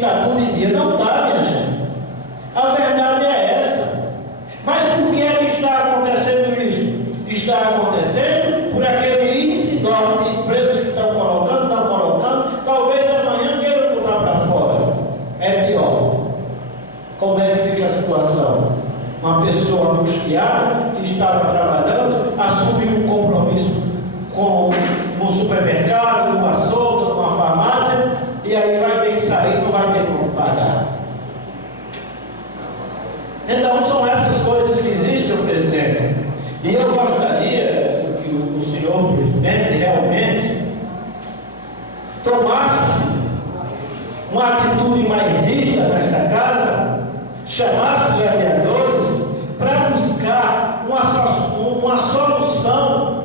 está tudo em dia. Não está, minha gente. A verdade é essa. Mas por que é que está acontecendo isso? Está acontecendo por aquele índice de empresas que estão colocando, talvez amanhã queiram botar para fora. É pior. Como é que fica a situação? Uma pessoa angustiada que estava trabalhando, assumiu um compromisso no supermercado, no açougue, com a farmácia, e aí vai ter que sair, não vai ter como pagar. Então são essas coisas que existem, senhor presidente. E eu gostaria que o senhor presidente realmente tomasse uma atitude mais rígida nesta casa, chamasse os vereadores para buscar uma solução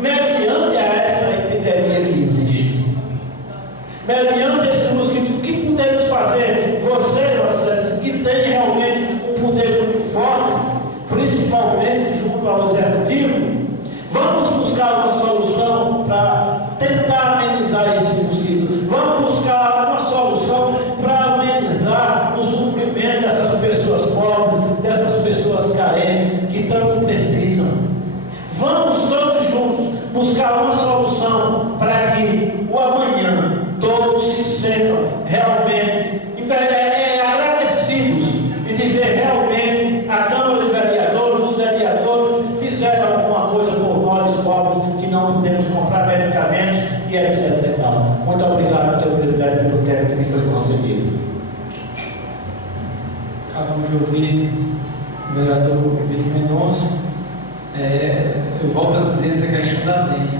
mediante a essa epidemia que existe. Mediante esse mosquito, o que podemos fazer? Vocês que têm realmente um poder muito forte, principalmente junto ao executivo, vamos buscar uma solução para tentar amenizar esse mosquito. Vamos buscar uma solução para amenizar o sofrimento dessas pessoas pobres, dessas pessoas carentes, que tanto precisam. Vamos todos juntos buscar uma solução para que o amanhã todos se sentam realmente agradecidos e dizer realmente a Câmara de Vereadores, os vereadores fizeram alguma coisa por nós pobres que não podemos comprar medicamentos e etc. Muito obrigado, senhor presidente, pelo tempo que me foi concedido. Acabamos de ouvir o vereador Vitor Mendonça. Eu volto a dizer essa questão da dengue.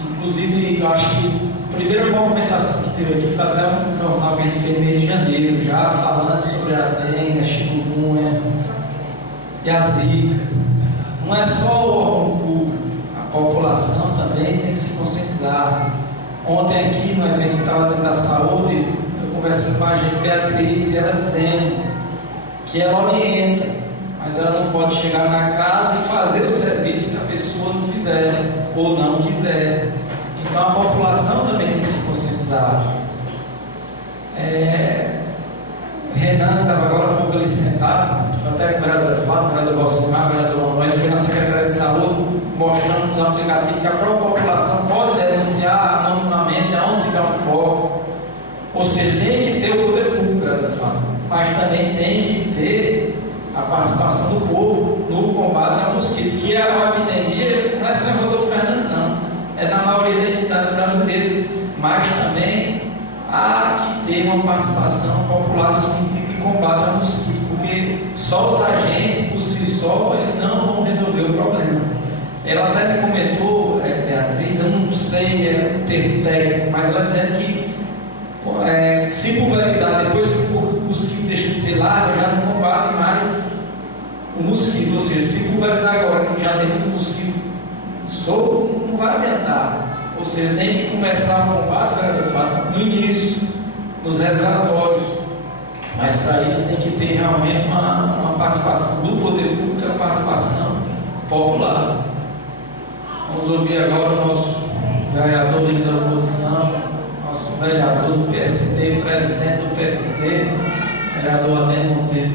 Inclusive, eu acho que a primeira movimentação que teve aqui foi até um jornal que a gente fez no mês de janeiro, já falando sobre a dengue, a chikungunya e a zika. Não é só o órgão público, a população também tem que se conscientizar. Ontem aqui, no evento que estava dentro da saúde, eu conversando com a gente, Beatriz, e ela dizendo que ela orienta, mas ela não pode chegar na casa e fazer o serviço se a pessoa não fizer ou não quiser. Então a população também tem que se conscientizar. Renan estava agora um pouco ali sentado, até com o vereador Fábio, o vereador Bolsonaro, o vereador Manuel, ele foi na Secretaria de Saúde mostrando nos aplicativos que a própria população pode denunciar anonimamente aonde tiver um foco. Ou seja, tem que ter o poder público, vereador Fábio, mas também tem que ter a participação do povo no combate ao mosquito, que é uma epidemia, não é só em Rodolfo Fernandes, não, é na maioria das cidades brasileiras, mas também há que ter uma participação popular no sentido de combate ao mosquito, porque só os agentes, por si só, eles não vão resolver o problema. Ela até me comentou, Beatriz, eu não sei o termo técnico, mas ela dizendo que se pulverizar depois que o mosquito deixa de ser larva, já não combate mais o mosquito. Ou seja, se pulverizar agora, que já tem muito mosquito solto, não vai adiantar. Ou seja, tem que começar o combate, no início, nos reservatórios. Mas para isso tem que ter realmente uma participação do poder público, uma participação popular. Vamos ouvir agora o nosso vereador líder da oposição, nosso vereador do PSD, presidente do PSD, vereador Adênio Monteiro.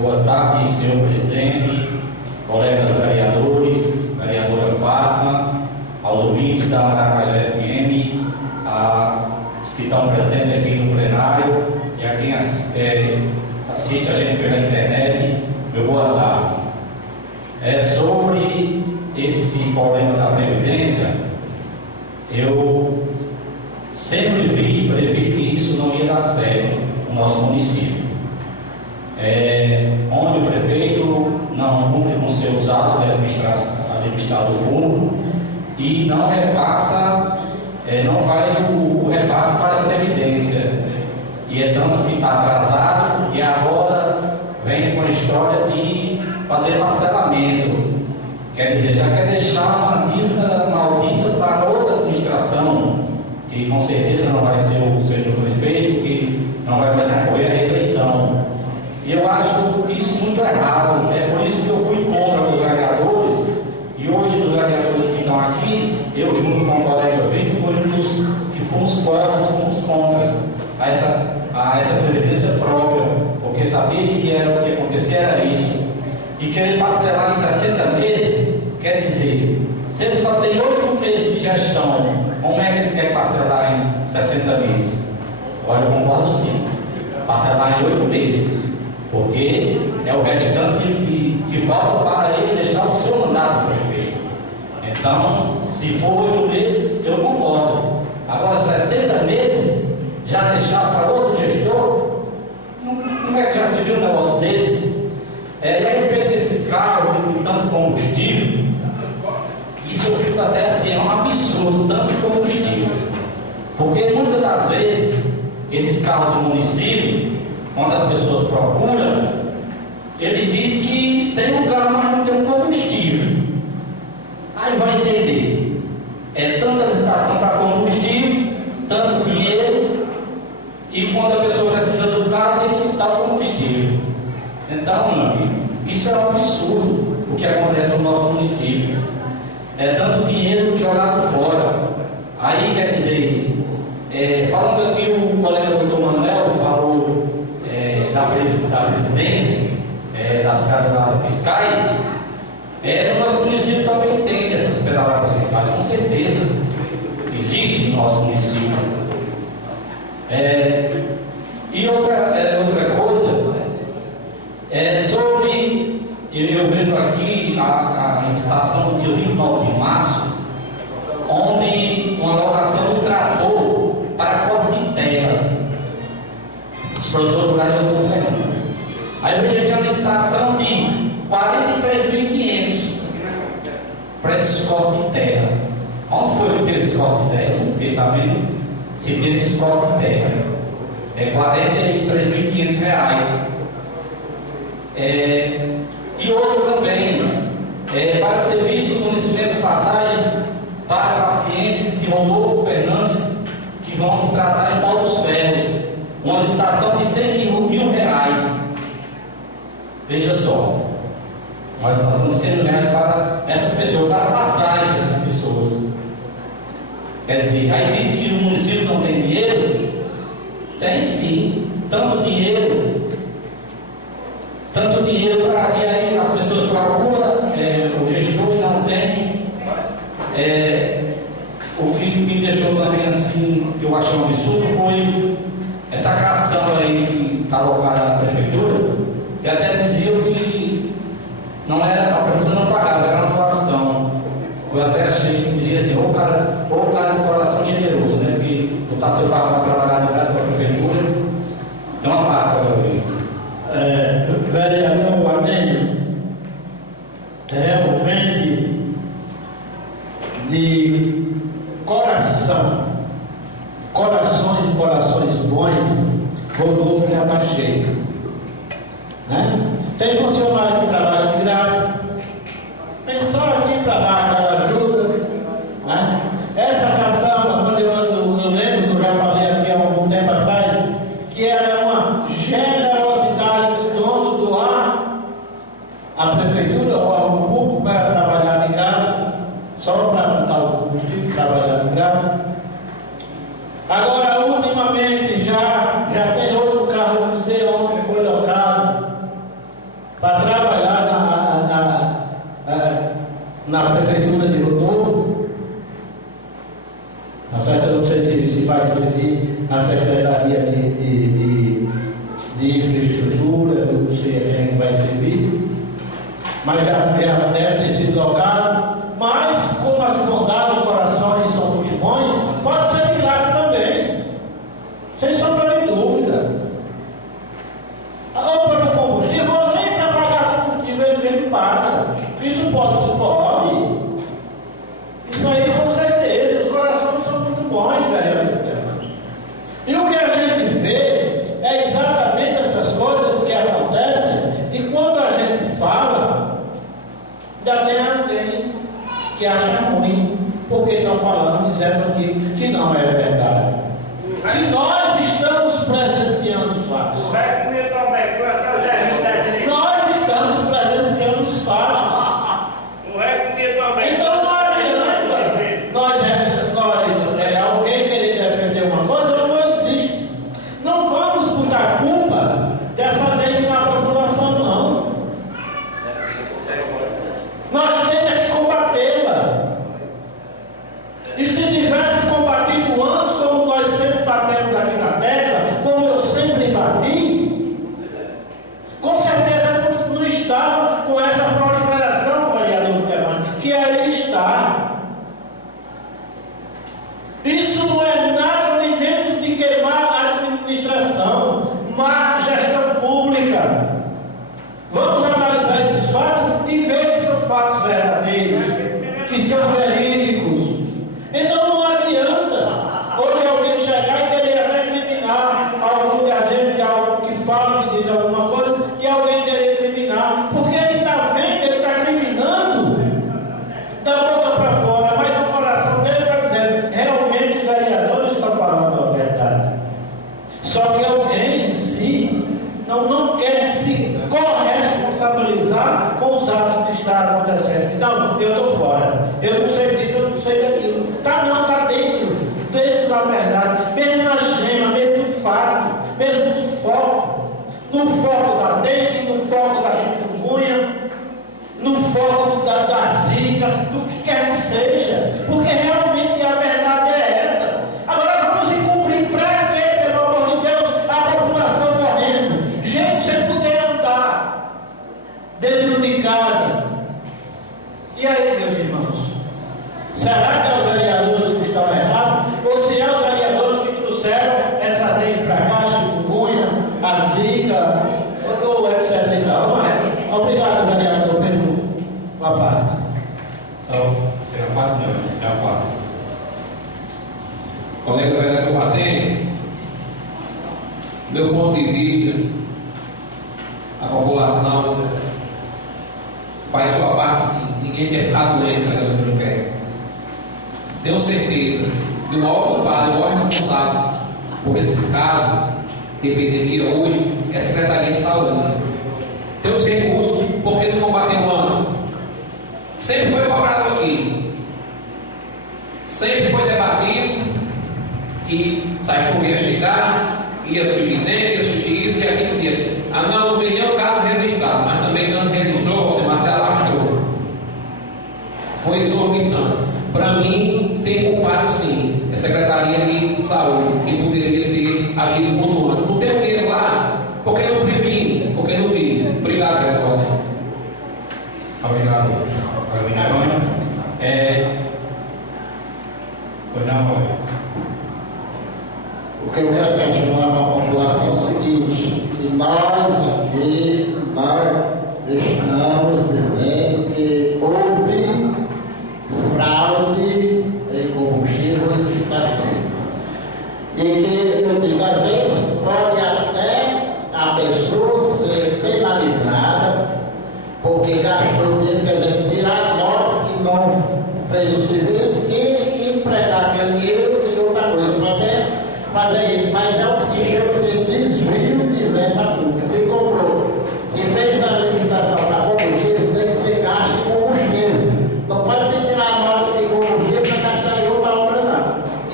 Boa tarde, senhor presidente, colegas vereadores, vereadora Fátima, aos ouvintes da Maracajá FM, os que estão presentes aqui no plenário e a quem assiste a gente pela internet, meu boa tarde. Sobre esse problema da Previdência, eu sempre previ que isso não ia dar certo no nosso município. Onde o prefeito não cumpre com seus atos de administrador público e não repassa, não faz o repasse para a Previdência. E é tanto que está atrasado e agora vem com a história de fazer parcelamento. Quer dizer, já quer deixar uma dívida maldita para outra administração, que com certeza não vai ser o senhor prefeito, que não vai mais concorrer à reeleição. E eu acho isso muito errado. É por isso que eu fui contra os vereadores, e hoje os vereadores que estão aqui, eu junto com o colega Vitor, fui um dos essa previdência própria, porque sabia que era o que acontecia, era isso. E querer parcelar em 60 meses, quer dizer, se ele só tem 8 meses de gestão, como é que ele quer parcelar em 60 meses? Olha, eu concordo sim, parcelar em 8 meses, porque é o restante que falta para ele deixar o seu mandato, prefeito. Então, se for 8 meses, eu concordo. Agora, 60 meses, já deixar para outro gestor, como é que já se viu um negócio desse? E a respeito desses carros com tanto combustível, isso eu fico até assim, é um absurdo, tanto combustível. Porque muitas das vezes, esses carros do município, quando as pessoas procuram, eles dizem que tem um carro, mas não tem um combustível. Aí vai entender. É tanta licitação para combustível, tanto dinheiro, e quando a pessoa precisa do carro, tem que dar o combustível. Então, meu amigo, isso é um absurdo o que acontece no nosso município. É tanto dinheiro jogado fora. Aí quer dizer, falando aqui, o colega doutor Manuel falou da presidente, das pedaladas fiscais. No nosso município também tem essas pedaladas fiscais, com certeza. Existe no nosso município. E outra coisa, sobre, eu vendo aqui a licitação do dia 29 de março, onde uma alocação do trator para corte de terras, os produtores rurais do governo. Aí eu cheguei a licitação de 43.500 para esses cortes de terra. Onde foi que teve esses cortes de terra? Eu não fiquei sabendo se teve esses cortes de terra. R$ 43.500. E outro também, para serviços, fornecimento de passagem para pacientes de Rodolfo Fernandes que vão se tratar em Paulo dos Ferros, uma licitação de R$ 100 mil. Veja só, uma licitação de R$ 100 mil para essas pessoas, para a passagem dessas pessoas. Quer dizer, aí diz que o município não tem dinheiro? Tem sim, tanto dinheiro para que aí as pessoas procuram, o gestor não tem. O que me deixou também assim, que eu acho um absurdo, foi essa cação aí que está alocada na prefeitura, que até dizia que não era, a prefeitura não pagava, era uma doação. Eu até achei que dizia assim, ou o cara de coração generoso, né? Porque botar seu carro para trabalhar de graça para a prefeitura, tem uma paga para ver. Vereador Guarani, realmente de corações e corações bons, Rodolfo já está cheio, né? Tem funcionário que trabalha de graça, vem só aqui para dar aquela ajuda, né? Essa caçamba, quando eu lembro que eu já falei aqui há algum tempo atrás, que era uma generosidade do dono doar a prefeitura ou ao público para trabalhar de graça, só para montar o combustível, trabalhar de graça. Agora, ultimamente, já tem outro carro, não sei onde foi locado, para trabalhar na prefeitura de Rodolfo. Tá certo? Eu não sei se vai servir na Secretaria de Infraestrutura, eu não sei a quem vai servir, mas já deve ter sido locado. Mas, como as bondades, os corações são muito bons, pode ser de graça também, sem sombra de dúvida. Ou para o combustível, ou nem para pagar combustível, ele mesmo paga. Isso pode. Isso aí, com certeza, os corações são muito bons, vereador. E o que a gente vê é exatamente essas coisas que acontecem, e quando a gente fala, ainda tem alguém que acha ruim, porque estão falando, dizendo que não é verdade. Se nós estamos presenciando os fatos, nós estamos presenciando os fatos. Então não adianta alguém querer defender uma coisa, não existe. Não vamos botar Só que alguém em si não quer se corresponsabilizar com os atos que estão acontecendo. Não, eu estou fora, eu não sei disso, eu não sei daquilo. Está dentro da verdade, mesmo na gema, mesmo no fato, mesmo no foco da dengue, no foco da chikungunya, no foco da zika, do que quer que seja, porque realmente a verdade é essa. Agora vamos encobrir para quê, pelo amor de Deus, a população morrendo, gente sem poder andar dentro de casa. E aí, meus irmãos, será que é os vereadores que estão errados? Ou se é os vereadores que trouxeram essa dengue para cá, chikungunya, a zika, ou etc e tal, não é? Obrigado, vereador, pela parte. Então, será a parte não, é a parte. Colega vereador Matem, do meu ponto de vista, a população faz sua parte sim. Ninguém quer ficar doente na grande do pé. Tenho certeza que o maior culpado, o maior responsável por esses casos de epidemia hoje é a Secretaria de Saúde. Tem os recursos, porque não combateu antes? Sempre foi cobrado aqui. Sempre foi debatido que se a chuva ia chegar, ia surgir dengue, ia surgir isso e aquilo, dizia: ah, não tem nenhum caso registrado, mas também quando registrou, você se alastrou. Foi exorbitante. Para mim, tem culpado sim, a Secretaria de Saúde, que poderia ter agido muito antes. Não tem um erro lá, porque não previne, porque não diz. Obrigado, vereador. Obrigado. Foi na hora. O que eu quero questionar para a população é o seguinte: que nós aqui, estamos dizendo que houve fraude em combustível e licitações. E que, eu digo, às vezes pode até a pessoa ser penalizada porque gastou dinheiro, quer dizer, tirar a nota que não fez o serviço e empregar aquele dinheiro em outra coisa. Pode até fazer isso, mas é o que se chama de desvio de verba pública. Se comprou, se fez a licitação para combustível, tem que ser gasto em combustível. Não pode se tirar a nota de combustível para gastar em outra obra, não.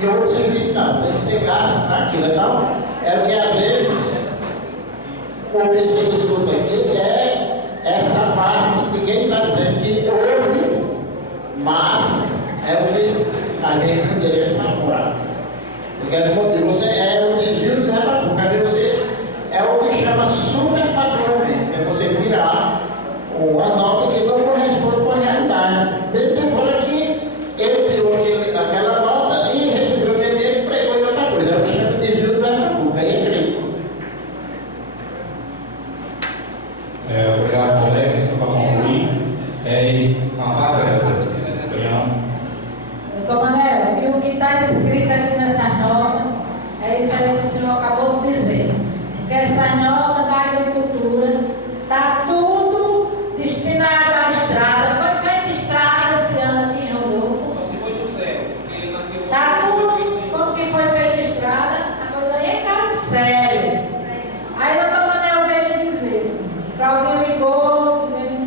E outro serviço, não. Tem que ser gasto para aquilo. Então, é o que às vezes o que se discute aqui é essa parte que ninguém está dizendo que houve, mas é o que a gente poderia desapurar. Porque, como eu digo, você é o desvio de verba pública, você é o que chama superfaturamento, é você virar uma nota que não corresponde com a realidade. Mesmo depois que ele tirou aquela nota e recebeu o dinheiro e empregou em outra coisa, é o que chama de desvio de verba pública, aí é crime. Obrigado, colega. Só para concluir, a parte Doutor Manel, o que está escrito aqui nessa nota é isso aí que o senhor acabou de dizer. Porque essa nota da agricultura está tudo destinado à estrada. Foi feita estrada esse ano aqui em Rodolfo. Está tudo como que foi feita estrada. A coisa aí é caso sério. Aí o doutor Manel veio me dizer assim, para alguém ligou dizendo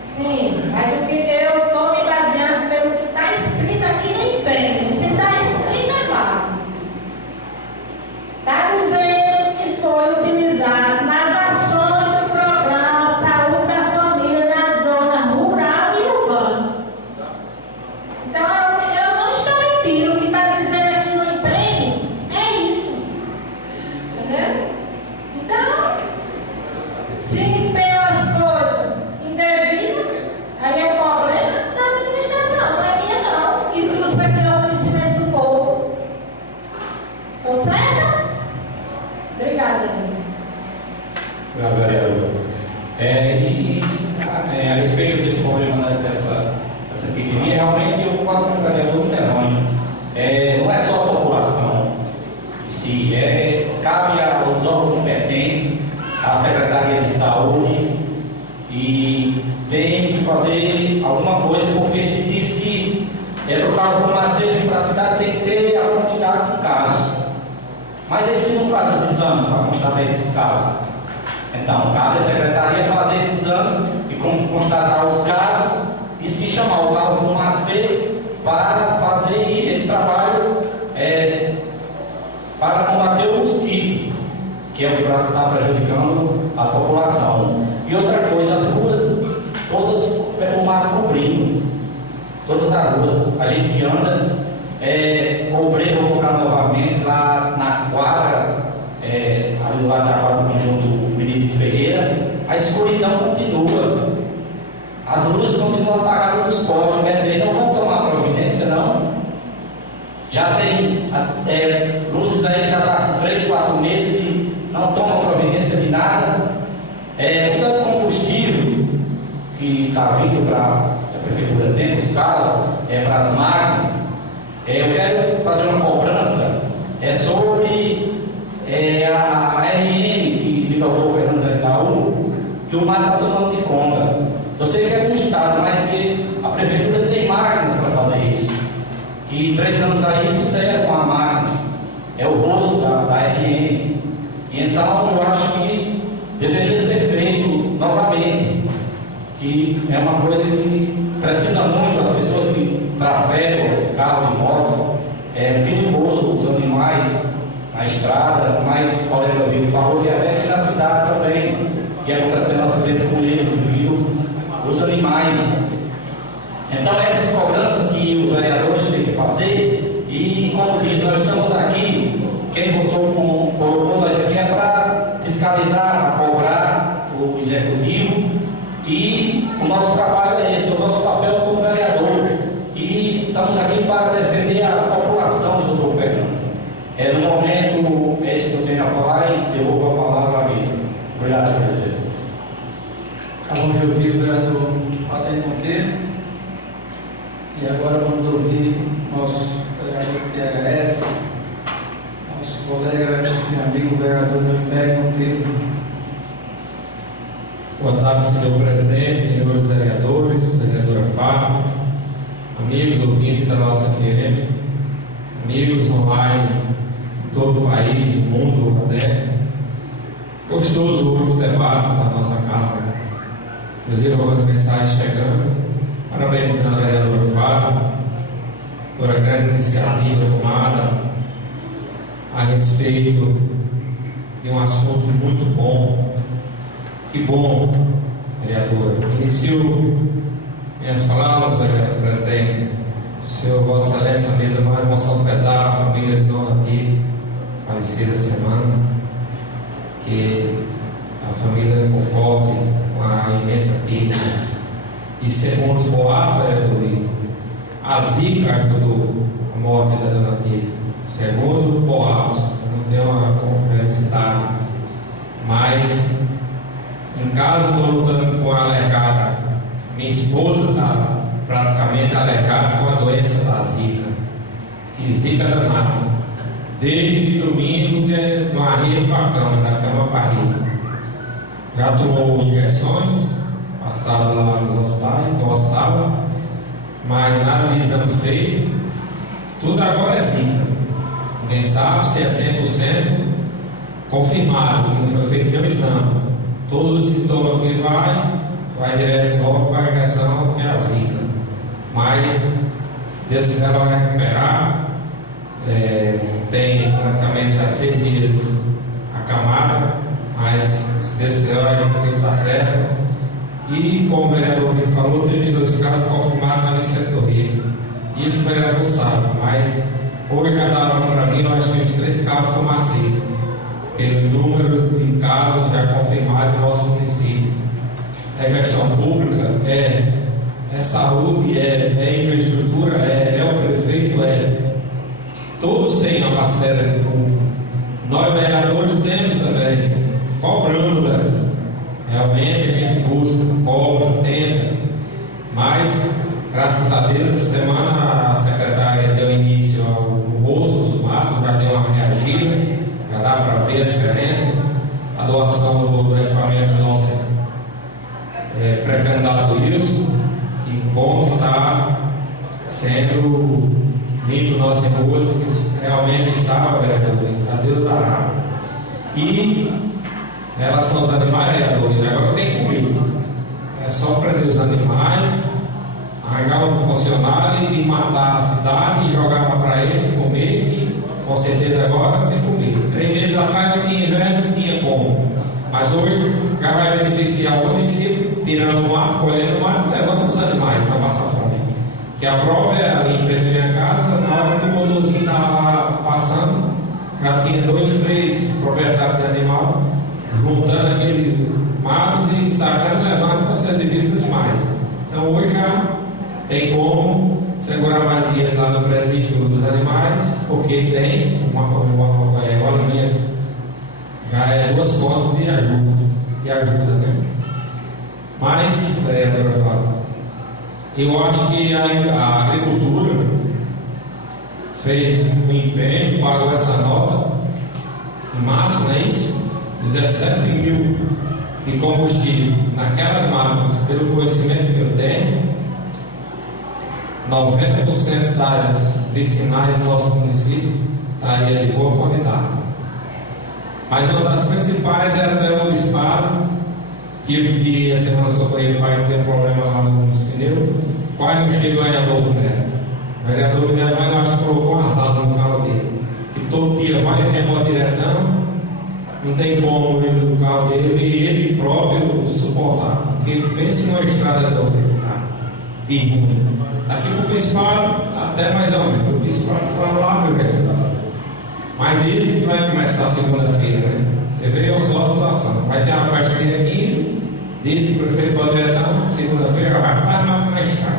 sim, mas o que eu estou me baseando pelo que está escrito aqui no empenho. Se está escrito é válido. Está dizendo que foi utilizado nas ações do programa Saúde da Família na zona rural e urbana. Então eu não estou mentindo. O que está dizendo aqui no empenho é isso. Entendeu? Então, se empenhou as coisas indevidas, aí é problema da administração, não é minha não, que trouxe aqui ao conhecimento do povo. Estou certa? Obrigada. Obrigado, vereador. A respeito desse problema dessa epidemia, realmente eu concordo com o vereador Mineroni. Não é só a população em si, cabe aos órgãos competentes, à Secretaria de Saúde, e tem que fazer alguma coisa, porque se diz que trocar o farmacêutico para a cidade tem que ter a quantidade de casos. Mas eles não fazem esses exames para constatar esses casos. Então, cabe à secretaria fazer esses exames e constatar os casos e se chamar o Carlos do Macedo para fazer esse trabalho para combater o mosquito, que é o que está prejudicando a população. E outra coisa, as ruas todas o mato cobrindo, todas as ruas, a gente anda, cobrei, vou cobrar novamente lá na quadra, ali do lado da quadra do conjunto Benedito Ferreira, a escuridão continua, as luzes continuam apagadas nos postos, quer dizer, não vão tomar providência, não. Já tem luzes aí, já está com 3, 4 meses e não tomam providência de nada. O combustível que está vindo para a prefeitura tem os carros, para as máquinas. Eu quero fazer uma cobrança sobre a RN que liderou o Fernando Zé Itaú, que o mar está tomando de conta. Eu sei que é do Estado, mas que a prefeitura tem máquinas para fazer isso. Que 3 anos aí fizeram com a máquina. É o rosto da RN. E então eu acho que deveria ser feito novamente. Que é uma coisa que precisa muito, as pessoas que trafegam carro e moto. É perigoso os animais na estrada, mas o colega Vitor falou que até aqui na cidade também, que acontecendo acidente com ele devido os animais. Então essas cobranças que os vereadores têm que fazer, e como diz, nós estamos aqui, quem votou colocou nós aqui para fiscalizar, para cobrar o executivo, e o nosso trabalho é esse, o nosso papel como vereador, e estamos aqui para defender a população do Dr. Fernandes. No momento, é isso que eu tenho a falar e devolvo a palavra à vice. Obrigado, senhor presidente. Acabamos de ouvir o vereador Adélio Monteiro e agora vamos ouvir nosso vereador PHS, nosso colega e amigo vereador Adélio Monteiro. Boa tarde, senhor presidente, senhores vereadores, vereadora Fábio, amigos ouvintes da nossa FM, amigos online em todo o país, o mundo até. Gostoso hoje o debate na nossa casa. Inclusive algumas mensagens chegando, parabenizando a vereadora Fábio por a grande iniciativa tomada a respeito de um assunto muito bom. Que bom, vereadora. Inicio minhas palavras, presidente. Senhor Vossa Excelência, mesa uma emoção pesada à família de Dona Tia, falecida essa semana, que a família conforte com a imensa perda. E segundo os boatos, vereador, a Zika ajudou a morte da Dona Tia. Segundo os boatos, eu não tenho como felicitar, mas em casa estou lutando com a alergada. Minha esposa está praticamente alergada com a doença da Zika. Que Zika danada. Desde domingo que não arria para a cama, da cama para rir. Já tomou injeções, passado lá no hospital, mas nada de exame feito. Tudo agora é Zika. Ninguém sabe se é 100% confirmado, que não foi feito nenhum exame. Todos os sintomas que vai direto logo para a injeção, que é a Zika. Mas, se Deus quiser, ela vai recuperar. Tem praticamente já 6 dias acamada, mas se Deus quiser, vai tudo dar certo. E, como o vereador falou, 32 casos confirmados na Vicente do Rio. Isso o vereador sabe, mas hoje já dava para mim, nós temos 3 casos farmacêuticos, pelo número de casos já confirmados no nosso município. É gestão pública? É saúde? É infraestrutura? É o prefeito? Todos têm uma parcela de público. Nós, vereadores, temos também. Cobramos, realmente a gente busca, cobra, tenta. Mas, graças a Deus, essa semana a secretária deu início ao rosto dos matos, já deu uma reagida, já dá para ver a diferença. A doação do equipamento do nosso pré-candidato Wilson, que bom que está sendo limpo nossas ruas, que realmente estava, vereador, a Deus dará. E em relação aos animais, vereador, agora tem comida. É só prender os animais, arranjar um funcionário e matar a cidade e jogar para eles comer, que com certeza agora tem comida. 3 meses atrás não tinha inverno, não tinha como. Mas hoje já vai beneficiar o município, tirando o mato, colhendo o mato e levando os animais para passar fome. Que a prova é ali em frente à minha casa, na hora que o motorzinho estava passando, já tinha 2, 3 proprietários de animal, juntando aqueles matos e sacando e levando para os seus devidos animais. Então hoje já tem como segurar mais dias lá no presídio dos animais, porque tem o alimento. Já é 2 fontes de ajuda, né? Mas, vereadora Fábio, eu acho que a agricultura fez um empenho, pagou essa nota em março, não é isso? 17 mil de combustível naquelas máquinas, pelo conhecimento que eu tenho, 90% das vicinais do nosso município estaria de boa qualidade. Mas uma das principais era até o Estado. Tive que ir a semana socorrer o pai que tem um problema lá nos pneus. Quase não chegou em Adolfo Neto. O vereador minha mãe, acho que colocou umas asas no carro dele. Que todo dia vai e vem embora diretão. Não tem como ir no carro dele e ele próprio suportar. Porque pense numa estrada de ruim. Aqui para o principal, até mais ou menos. O principal para lá, meu vereador. Mas desde que vai começar a segunda-feira, né? Você vê só a situação. Vai ter uma festa dia 15, desde que o prefeito pode diretar, segunda-feira vai estar na estrada.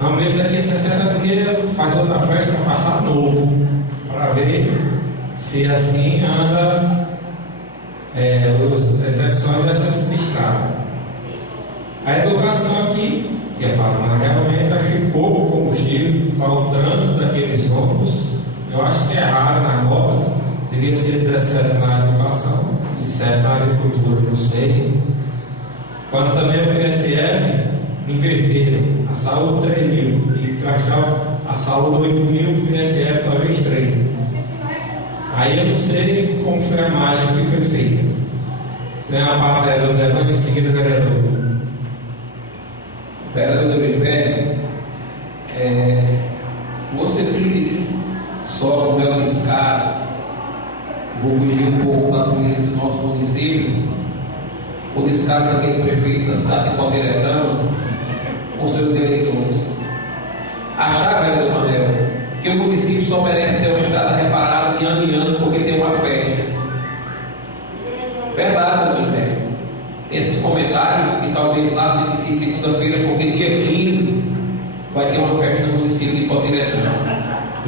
Não, mesmo daqui a 60 dias faz outra festa para passar novo, para ver se assim anda as execuções dessas estradas. A educação aqui, que é falando, realmente achei pouco combustível para o trânsito daqueles ônibus. Eu acho que é errado nas notas, devia ser 17 na educação e 7 na agricultura, não sei. Quando também o PSF inverteram, a saúde 3 mil, e gastar a saúde 8 mil, o PSF talvez 3. Aí eu não sei como foi a mágica que foi feita. Tem a parte do vereador, em seguida o vereador. Vereador do MPE, você que só o meu descaso, vou fugir um pouco da política do nosso município, o descaso daquele prefeito da cidade de Poteretão com seus eleitores. Achar, vereador Manuel, que o município só merece ter uma estrada reparada de ano em ano porque tem uma festa. Verdade, meu irmão. Esses comentários que talvez lá se inicie segunda-feira, porque dia 15 vai ter uma festa no município de Poteretão.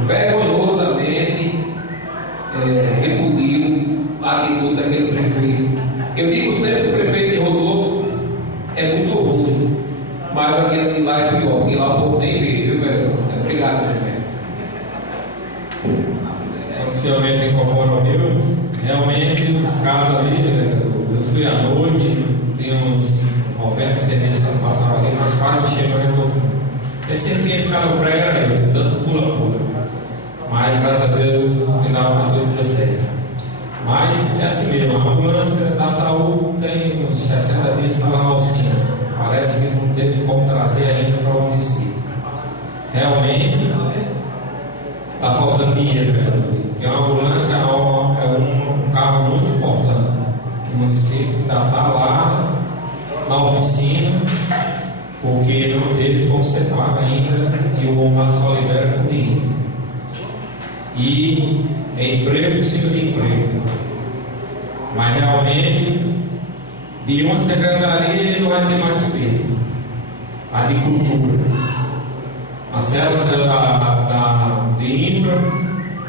Vergonhosamente repudio a atitude daquele prefeito. Eu digo sempre que o prefeito de Rodolfo é muito ruim, mas aquele de lá é pior, porque lá o povo nem vê, viu, velho? Obrigado, velho. Inicialmente incorporou o meu, realmente os casos ali, eu fui à noite, tinha uns 90 CDs que não passavam ali, mas quase não chegou a Rodolfo. Eu sempre tinha que ficar no pré, era eu, tanto pula-pula. Mas, graças a Deus, no final foi tudo deu certo. Mas é assim mesmo, a ambulância da saúde tem uns 60 dias que está lá na oficina. Parece que não teve como trazer ainda para o município. Realmente está faltando dinheiro, velho. Porque a ambulância é um carro muito importante. O município ainda está lá na oficina, porque não teve como ser pago ainda e o homem só libera com dinheiro. E é emprego em cima de emprego. Mas realmente, de uma secretaria não vai ter mais despesa. A de cultura. A célula de infra,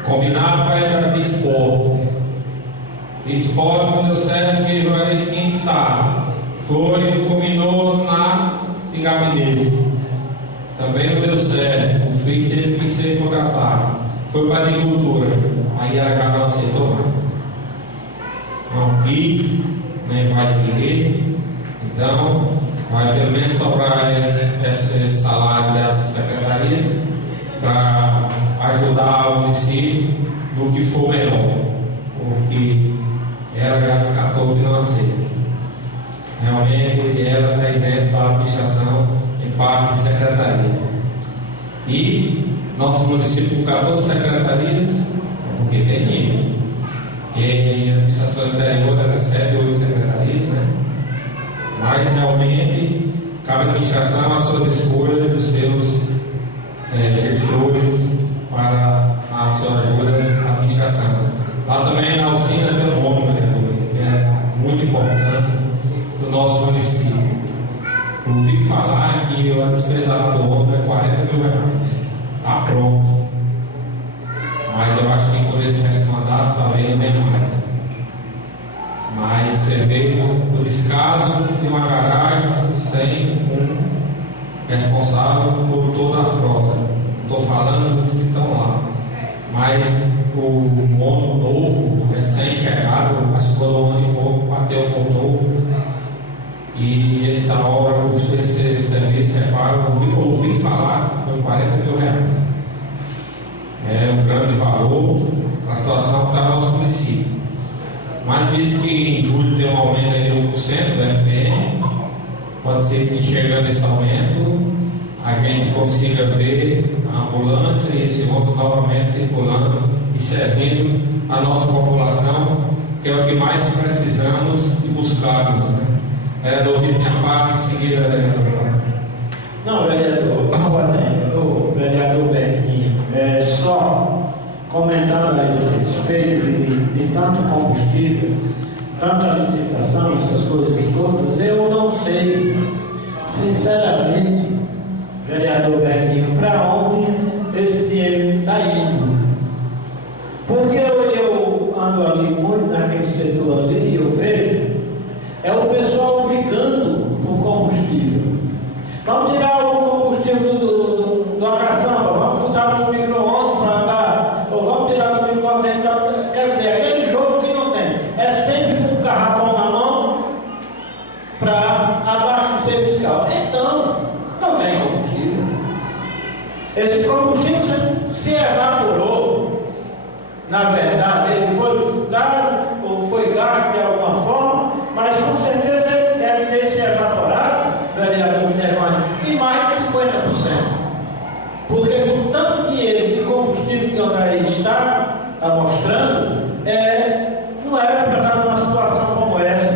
combinado para ir de esporte. De esporte, quando deu certo, que vai de quinta. Foi, combinou na de gabinete. Também não deu certo. O filho teve que ser contratado. Foi para a agricultura, aí a cada não aceitou mais. Não quis, nem vai querer, então vai pelo menos sobrar esse salário dessa secretaria para ajudar o município no que for melhor, porque ela já descartou que não aceita. Realmente ela está isenta da administração em parte de secretaria. E nosso município, com 14 secretarias, porque tem nível. Porque a administração anterior era 7 ou 8 secretarias, né? Mas realmente cabe à administração as suas escolhas dos seus gestores para a sua ajuda à administração. Lá também na usina tem um nome, que é muito importante do nosso município. Ouvi falar que a despesa do homem é 40 mil reais. Está pronto. Mas eu acho que por esse resto do mandato talvez não venha mais. Mas você vê o descaso de uma garagem sem um responsável por toda a frota. Não estou falando dos que estão lá. Mas o ônibus novo, recém-chegado, acho que quando o ano e pouco bateu o motor. E essa obra, o custo desse serviço reparo, ouvi falar que foi 40 mil reais. É um grande valor para a situação que está no nosso município. Mas diz que em julho tem um aumento de 1% do FPM. Pode ser que chegando esse aumento, a gente consiga ver a ambulância e esse ônibus novamente circulando e servindo a nossa população, que é o que mais precisamos e buscarmos, né? Vereador Vitor, tem a parte em seguida, vereador. Não, vereador, o vereador Berguinho, só comentando aí a respeito de tanto combustível, tanta licitação, essas coisas todas, eu não sei, sinceramente, vereador Berguinho, para onde esse dinheiro está indo. Porque eu ando ali muito naquele setor ali e eu vejo o pessoal brigando por combustível. Vamos tirar o combustível do caçamba, vamos botar no micro-ondas para andar, ou vamos tirar do micro-ondas. Quer dizer, aquele jogo que não tem. É sempre com um garrafão na mão para abastecer esse carro. Então, não tem combustível. Esse combustível se evaporou. Na verdade, ele foi dado ou foi gasto de alguma forma, mas com certeza ele deve ter se evaporado, vereador Nevani, em mais de 50%. Porque com tanto dinheiro de combustível que o André está mostrando, não era para estar numa situação como essa.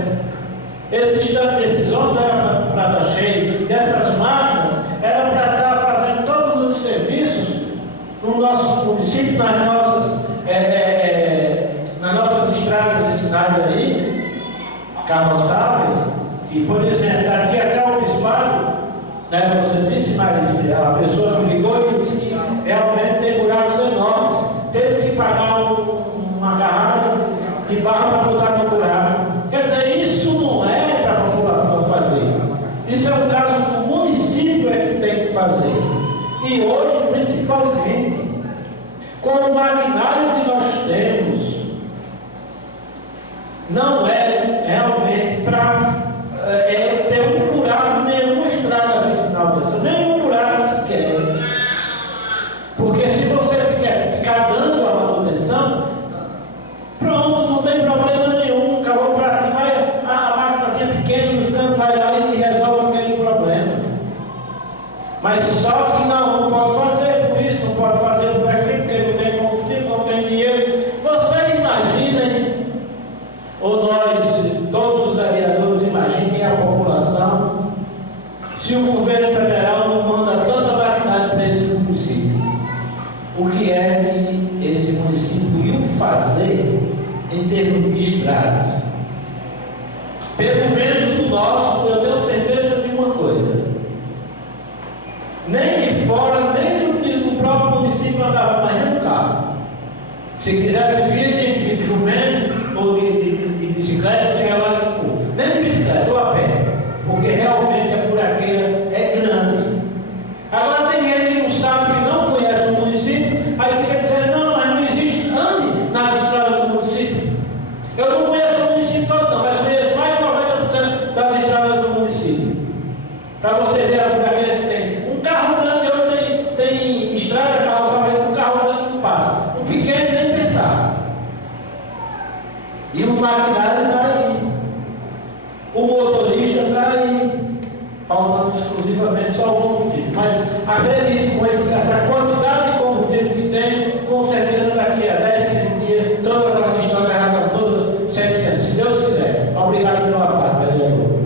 Esses ônibus eram para estar cheios, dessas máquinas era para estar fazendo todos os serviços no nosso município, nas nossas estradas de cidade aí, carroçáveis, que, por exemplo, daqui até o Bispado, né, você disse, Marisa, a pessoa me ligou e disse que realmente tem buracos enormes, teve que pagar uma garrafa de barro para botar no buraco. Quer dizer, isso não é para a população fazer, isso é um caso que o município é que tem que fazer. E hoje, principalmente, com o maquinário que nós temos, não é realmente para ter um buraco, nenhuma estrada vicinal dessa, nenhum buraco sequer. Porque se você ficar dando a manutenção, pronto, não tem problema nenhum, acabou para aqui, vai a maquinazinha pequena nos campos, vai lá e resolve aquele problema. Mas só que não pode fazer por isso, não pode fazer por aqui, porque não tem combustível, não tem dinheiro. Vocês imaginem, ou nós, todos os vereadores, imaginem a população, se o governo federal não manda tanta maquinária para esse município. O que é que esse município ia fazer em termos de estradas? Pelo menos o nosso, eu tenho certeza de uma coisa: nem de fora, nem do próprio município andava mais nenhum carro. Se quisesse vir, tinha que vir de jumento ou de bicicleta, seja lá que for. Nem de bicicleta, ou a pé. Porque realmente a buraqueira é grande. Agora tem gente que não sabe, que não conhece o município, aí fica dizendo, não, mas não existe, ande nas estradas do município. Eu não conheço o município todo não, mas conheço mais de 90% das estradas do município. Para você ver a buraqueira que tem. Um carro grande hoje tem estrada, carro só com um carro grande E o maquinário está aí. O motorista está aí. Faltando exclusivamente só o combustível. Mas acredito, com essa quantidade de combustível que tem, com certeza daqui a 10, 15 dias, todas as histórias já estão todas 100%, se Deus quiser. Obrigado pela parte, vereador.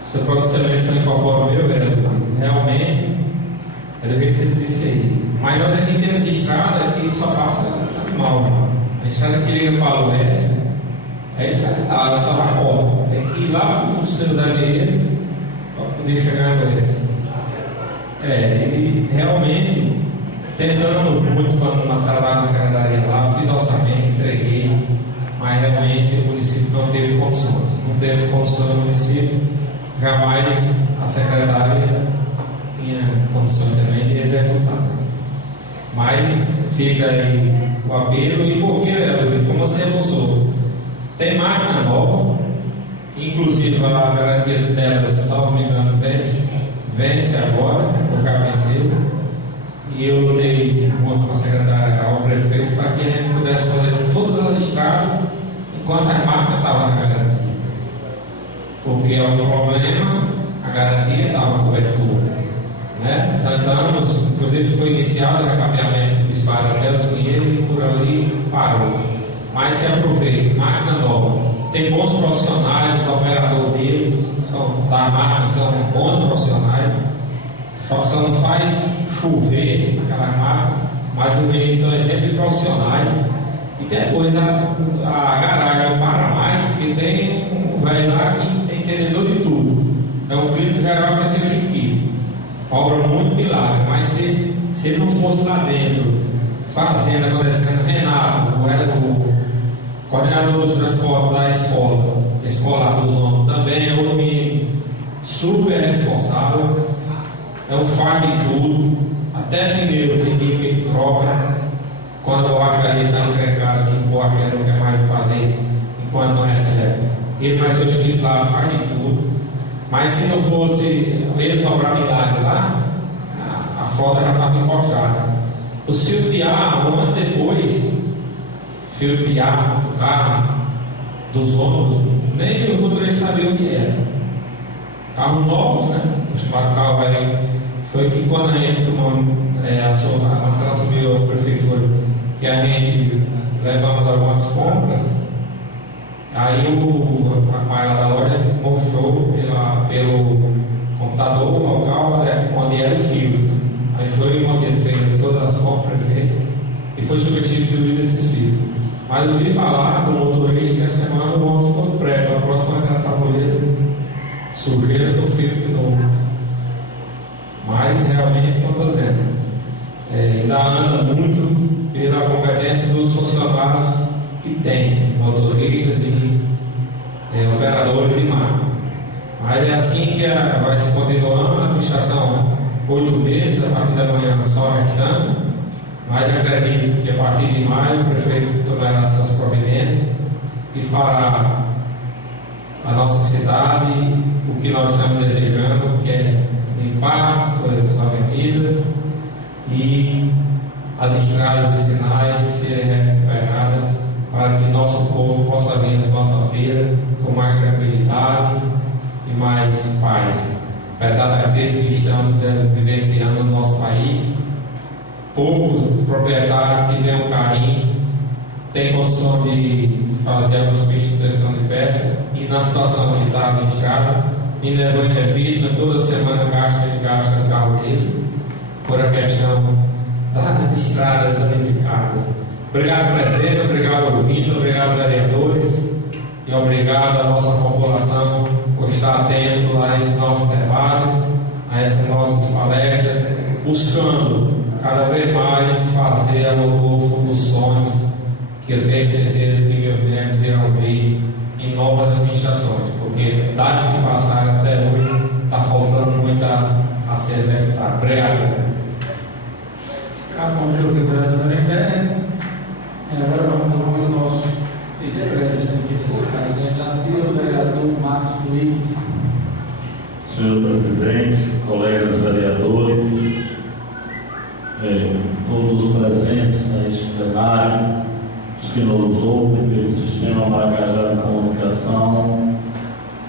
Seu próprio excelência incorpora o meu, vereador. Realmente, é do que você disse aí. Mas nós aqui temos estrada que só passa animal. A estrada que liga para o oeste, aí já está, só na porta. Tem que ir lá para o centro da areia para poder chegar no oeste. E realmente, tentamos muito quando nós estávamos na secretaria lá, fiz orçamento, entreguei, mas realmente o município não teve condições. Não teve condições no município, jamais a secretária tinha condição também de executar. Mas fica aí o apelo. E por que, como você reforçou, tem máquina nova, inclusive a garantia delas, salvo me engano, vence agora, ou já venceu, e eu dei junto com a secretária ao prefeito para que a gente pudesse fazer todas as estradas enquanto a máquina estava na garantia, porque é um problema, a garantia estava na cobertura. Tentamos, inclusive foi iniciado o recapeamento do disparo até os Pinheiros e por ali parou. Mas se aproveita, máquina nova, tem bons profissionais, os operadores deles, da máquina são bons profissionais, só não faz chover aquela máquina, mas os meninos são sempre profissionais. E depois a garagem para mais, que tem um velho lá que é entendedor de tudo. É um clínico geral que é seu Chiquinho. Obra muito milagre, mas se ele não fosse lá dentro, fazendo, acontecendo, Renato, o coordenador dos transportes da escola dos homens, também é um menino super responsável, é um faz de tudo, até pneu tem dia que ele troca, quando a borracharia está encrencada, que o borracheiro não quer mais fazer enquanto não recebe. Ele mais seus filhos lá faz de tudo. Mas se não fosse ele sobrar milagre lá, a frota já estava encostada. Os fios de ar, um ano depois, fio de ar do carro, dos ônibus, nem o motorista sabia o que era. Carro novo, né? O carro velho. Foi que quando a gente tomou, a Marcela assumiu a prefeitura, que a gente levamos algumas compras. Aí o rapaz da loja mostrou pelo computador o local onde era o fio. Aí foi mantido, fez todas as fotos prefeito e foi substituído esses fios. Mas eu ouvi falar do motorista que a semana o ônibus ficou prego, a próxima era tabuleira, sujeira do fio de novo. Mas realmente, como estou dizendo, ainda anda muito pela competência dos funcionários que tem, motoristas e operadores de máquina. Mas é assim que vai se continuando a administração, 8 meses, a partir da manhã só restando, mas acredito que a partir de maio o prefeito tomará suas providências e fará a nossa cidade o que nós estamos desejando, que é limpar suas avenidas e as estradas vicinais serem recuperadas, para que nosso povo possa vir na nossa feira com mais tranquilidade e mais paz. Apesar da crise que estamos vivenciando no nosso país, poucos proprietários que têm um carrinho têm condição de fazer uma substituição de peça, e na situação que está as estradas, me levou em minha vida, toda semana gasta no carro dele, por a questão das estradas danificadas. Obrigado, presidente, obrigado, ouvintes, obrigado, vereadores, e obrigado à nossa população por estar atento a esses nossos debates, a essas nossas palestras, buscando cada vez mais fazer a Rodolfo dos sonhos, que eu tenho certeza que meus netos irão vir em novas administrações, porque das que passaram até hoje, está faltando muito a ser executado. Obrigado. Acabamos de ouvir o vereador André. Agora vamos ouvir o nosso ex-presidente aqui da Secretaria Legislativa, o vereador Marcos Luiz. Senhor senhor presidente, colegas vereadores, todos os presentes neste plenário, os que nos ouvem pelo Sistema Maracajá de Comunicação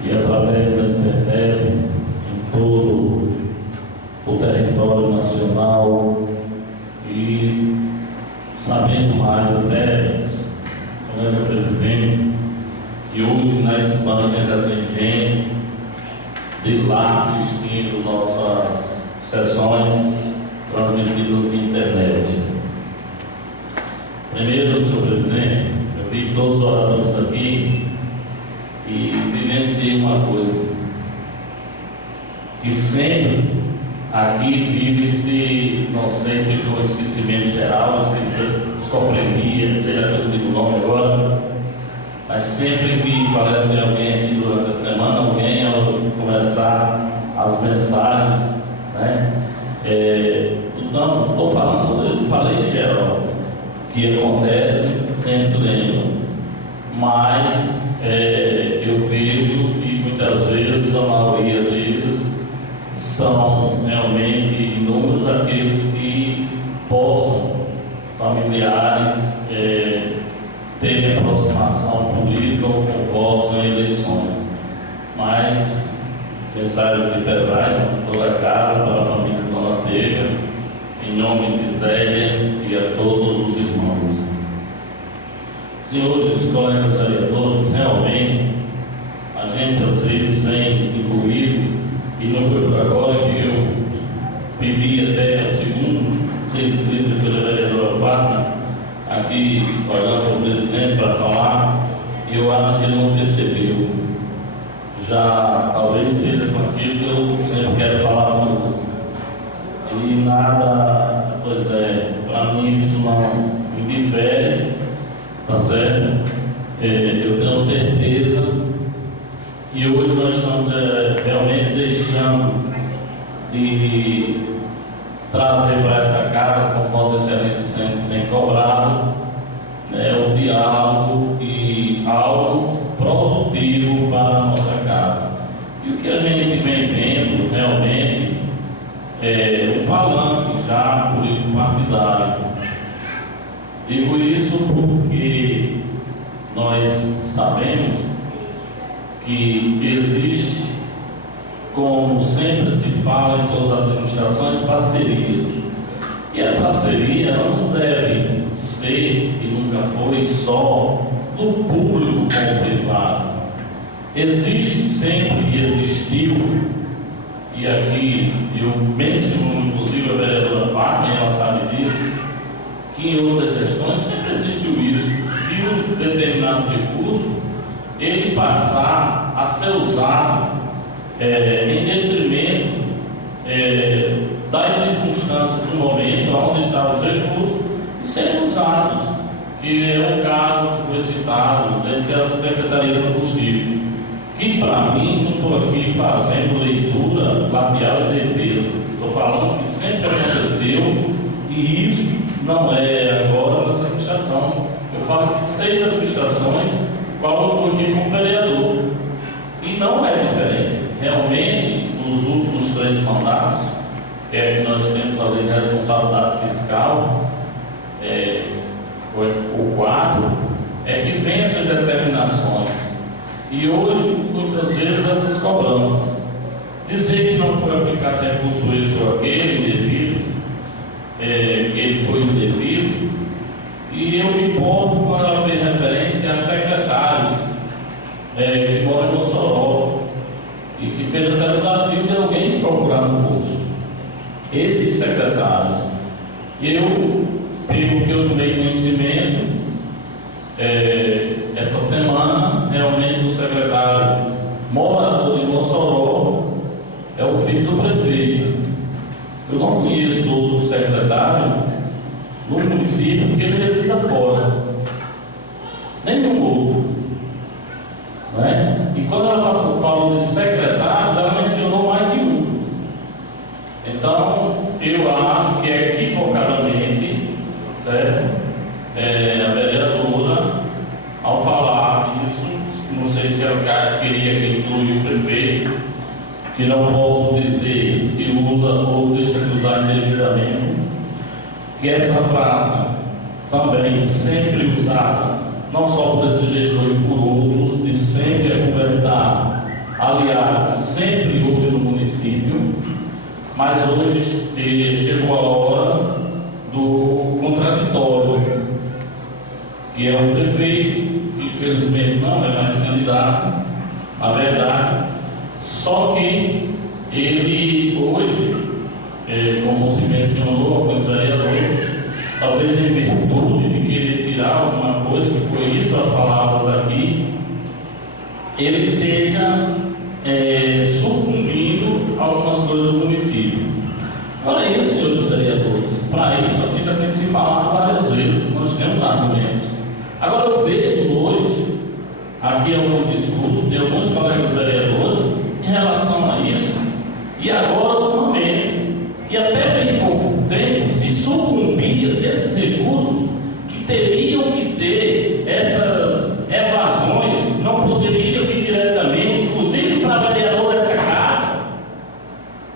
e através da internet em todo o território nacional e sabendo mais até, colega presidente, que hoje na Espanha já tem gente de lá assistindo nossas sessões transmitidas de internet. Primeiro, senhor presidente, eu vi todos os oradores aqui e vivenciei uma coisa, que sempre aqui vive-se, não sei se foi esquecimento geral, escofrenia, sei lá que eu digo o nome agora, mas sempre que aparece alguém aqui durante a semana, alguém ao começar as mensagens, né? Então, estou falando, eu falei em geral, que acontece, sempre lembro, mas eu vejo que muitas vezes a maioria deles são realmente inúmeros aqueles que possam, familiares, terem aproximação política ou com votos em eleições. Mas, mensagem de pesar em toda a casa, para a família Dona Tega, em nome de Zélia e a todos os irmãos. Senhores colegas vereadores, realmente, a gente às vezes vem incluído, e não foi por agora que eu pedi até o segundo ser inscrito pela vereadora Fátima, aqui olhando para o presidente para falar, e eu acho que ele não percebeu. Já talvez esteja com aquilo que eu sempre quero falar muito. E nada, pois para mim isso não me difere, tá certo? Eu tenho certeza que hoje nós estamos realmente deixando de trazer para essa casa, como Vossa Excelência sempre tem cobrado, o diálogo e algo produtivo para a nossa casa. E o que a gente vem vendo realmente é um palanque já político partidário. Digo isso porque nós sabemos que existe, como sempre se fala em todas as administrações, parcerias. E a parceria não deve ser, e nunca foi, só do público com o privado. Existe sempre e existiu, e aqui eu menciono inclusive a vereadora Fátima, ela sabe disso, que em outras gestões sempre existiu isso, que um determinado recurso ele passar a ser usado em detrimento das circunstâncias do momento onde estavam os recursos e serem usados, que é o caso que foi citado dentro da Secretaria do Combustível, que para mim não estou aqui fazendo leitura labial e defesa, estou falando que sempre aconteceu e isso não é agora nessa administração. Eu falo que 6 administrações, qual eu aqui como vereador, e não é diferente. Realmente, nos últimos 3 mandatos, que nós temos a lei de responsabilidade fiscal, o 4, que vem essas determinações. E hoje, muitas vezes, essas cobranças. Dizer que não foi aplicado recurso esse ou aquele, indevido, que ele foi indevido, e eu me importo quando ela fez referência a secretários que moram em Mossoró e que fez até o desafio de alguém procurar no posto. Esses secretários, pelo que eu tomei conhecimento, essa semana, realmente o secretário morador de Mossoró é o filho do prefeito. Eu não conheço outro secretário no município porque ele resida fora. Nenhum outro. Não é? E quando ela falou de secretários, ela mencionou mais de um. Então, eu acho que equivocadamente, certo? A vereadora, ao falar isso, não sei se ela queria que inclui o prefeito, que não posso posso dizer se usa ou deixa de usar indevidamente, que essa prática também sempre usada, não só por esse gestor e por outros, de sempre acobertar aliados, sempre houve no município, mas hoje chegou a hora do contraditório, que é o prefeito, que infelizmente não é mais candidato, a verdade, só que ele hoje, como se mencionou com os vereadores, talvez em virtude de querer tirar alguma coisa, que foi isso as palavras aqui, ele esteja sucumbindo a algumas coisas do município. Olha isso, senhores vereadores, para isso aqui já tem se falado várias vezes, nós temos argumentos. Agora eu vejo hoje, aqui algum discurso de alguns colegas vereadores em relação a isso, e agora no momento, e até bem pouco tempo, se sucumbia desses recursos que teriam que ter essas evasões, não poderia vir diretamente, inclusive para vereador dessa casa,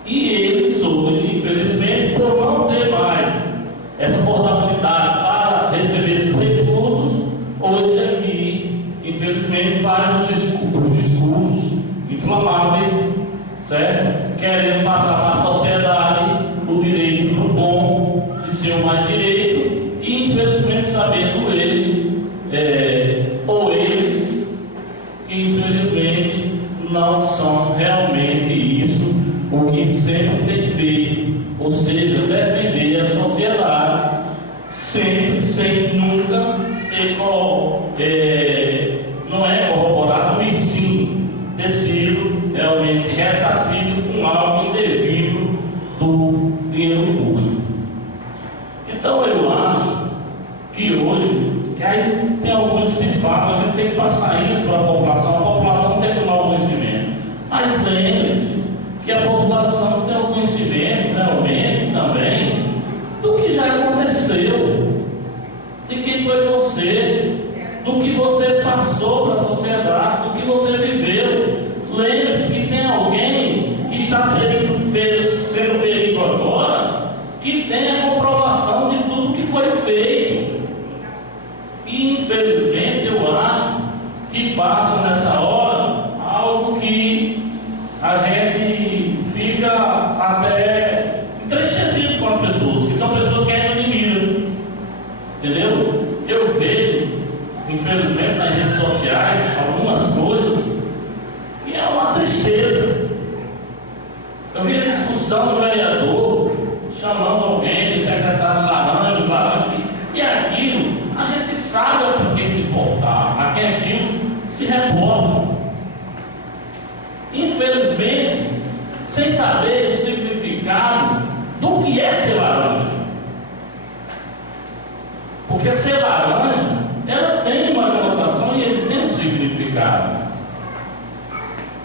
e eles hoje, infelizmente, por não ter mais essa portabilidade para receber esses recursos, hoje aqui, infelizmente, faz os discursos inflamáveis, certo? Querendo passar para a sociedade o direito do bom, de ser o mais direito, e infelizmente sabendo ele, ou eles, que infelizmente não são realmente isso, o que sempre tem feito, ou seja, defender a sociedade, sempre, sem nunca não é corroborado, e sim ter sido realmente ressarcido com algo indevido do dinheiro público. Então eu acho que hoje, e aí tem alguns que se falam, a gente tem que passar isso para a população tem que tomar o conhecimento. Mas lembre-se que a população tem o conhecimento realmente também do que já aconteceu, de quem foi você, do que você passou para a sociedade, do que você viveu. Lembre-se que tem alguém que está sendo ferido agora, que tem a comprovação de tudo que foi feito. E infelizmente eu acho que passa nessa hora algo que a gente fica até entristecido com as pessoas, que são pessoas que ainda admiram. Entendeu? Eu vejo, infelizmente, nas redes sociais, algumas coisas que é uma tristeza. Eu vi a discussão do vereador chamando alguém de secretário laranja, e aquilo, a gente sabe a quem se portar, a quem aquilo se reporta. Infelizmente, sem saber o significado do que é ser laranja. Porque ser laranja, ela tem uma conotação e ele tem um significado.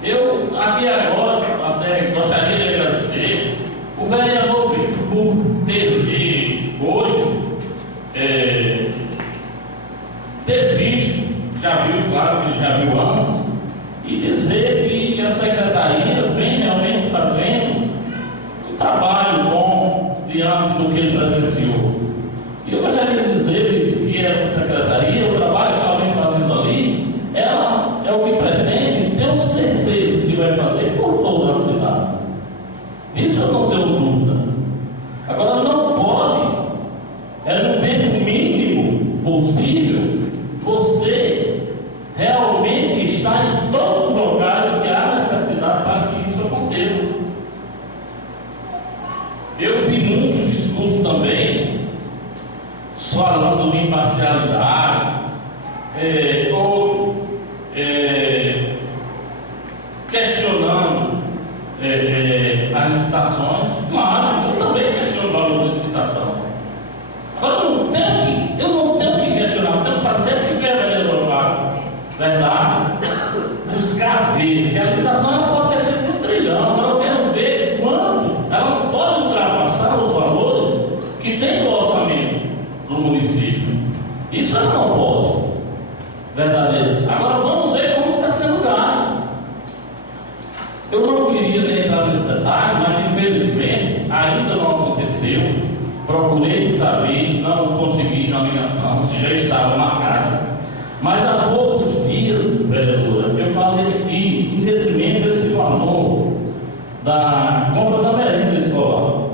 Eu, aqui agora, até gostaria de agradecer o vereador Victor por ter hoje ter visto, já viu, claro que ele já viu antes, e dizer que a secretaria vem realmente fazendo um trabalho bom diante do que ele presenciou. E eu gostaria de dizer que essa secretaria, o trabalho que ela vem fazendo ali, ela é o que pretende, e tenho certeza que vai fazer por toda a cidade. Isso eu não tenho dúvida. Agora não pode, no tempo mínimo possível, você realmente estar em todos os locais que há necessidade para que isso aconteça. Eu vi muitos discursos também falando de imparcialidade, outros questionando as licitações. Claro, eu também questiono o valor da licitação. Agora eu não tenho que questionar, eu tenho que fazer o que fez a vereadora Fábio. Verdade? Buscar ver se a licitação ela pode ter sido 1 trilhão, agora eu quero ver quando ela não pode ultrapassar os valores que tem no orçamento do município. Isso ela não pode. Verdadeiro. Agora vamos ver como está sendo gasto. Eu não queria nem entrar nesse detalhe, ainda não aconteceu. Procurei saber, não consegui na ligação, se já estava marcada. Mas há poucos dias, vereadora, eu falei aqui, em detrimento desse valor da compra da merenda escolar.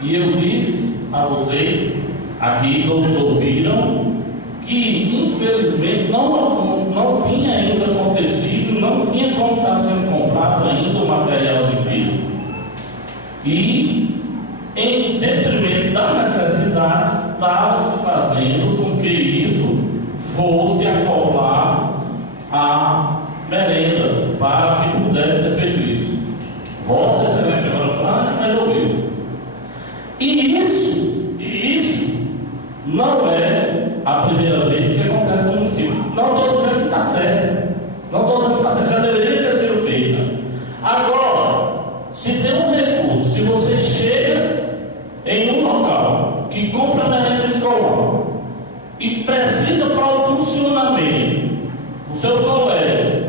E eu disse a vocês, aqui todos ouviram, que infelizmente não tinha ainda acontecido, não tinha como estar sendo comprado ainda o material de piso. E em detrimento da necessidade, estava se fazendo com que isso fosse acoplar a merenda para que pudesse ser feito isso. Vossa Excelência agora França, mas ouviu. E isso não é a primeira vez que acontece no município. Não estou dizendo que está certo. Não estou dizendo que está certo. Já deveria ter sido feita. Agora, se tem um recurso, se você chega em um local que compra merenda escolar e precisa para o funcionamento do seu colégio,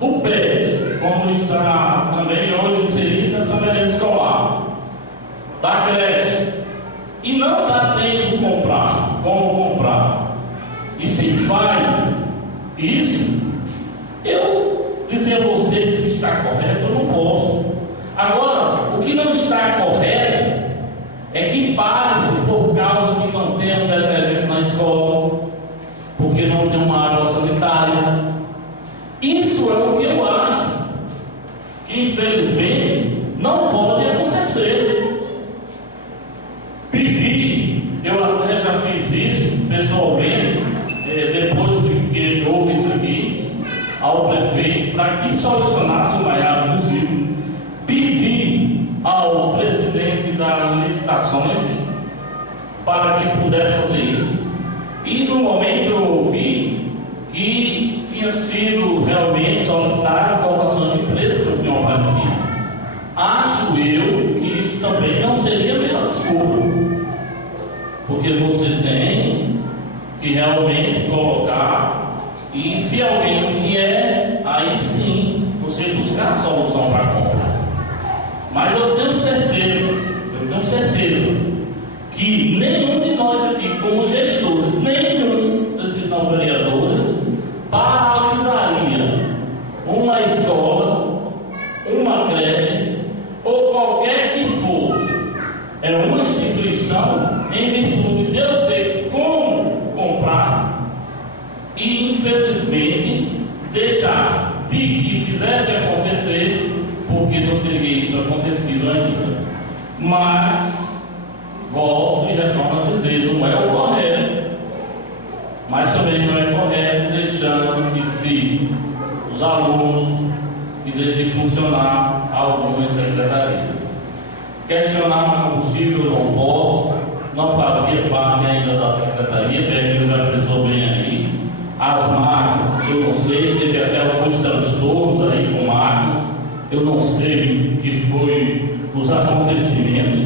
do PET, como está também hoje inserido nessa merenda escolar, da creche, e não está tendo como comprar, e se faz isso, eu dizer a vocês que está correto, eu não posso. Agora, o que não está correto é que pare-se por causa que não tem um detergente na escola, porque não tem uma água sanitária. Isso é o que eu acho que infelizmente não pode acontecer. Pedir, eu até já fiz isso pessoalmente, depois de que houve isso aqui, ao prefeito, para que solucionasse o mais rápido possível. Pedi ao presidente das licitações para que pudesse fazer isso. E no momento eu ouvi que tinha sido realmente solicitada a colocação de preço que eu tinha aparecido. Acho eu que isso também não seria a melhor desculpa, porque você tem que realmente colocar, e se alguém vier, aí sim você buscar a solução para a compra. Mas eu tenho certeza que nenhum de nós aqui, como gestores, nenhum desses não vereadores, paralisaria uma escola, uma creche, ou qualquer que fosse, uma instituição, em virtude de eu ter como comprar, e infelizmente deixar de que fizesse acontecer, porque não teria isso acontecido ainda. Mas volto e retorno a dizer, não é o correto, mas também não é correto deixando que se os alunos que deixem de funcionar algumas secretarias. Questionar o combustível eu não posso, não fazia parte ainda da secretaria, Berger já frisou bem aí. As máquinas, eu não sei, teve até alguns transtornos aí com máquinas, eu não sei o que foi os acontecimentos.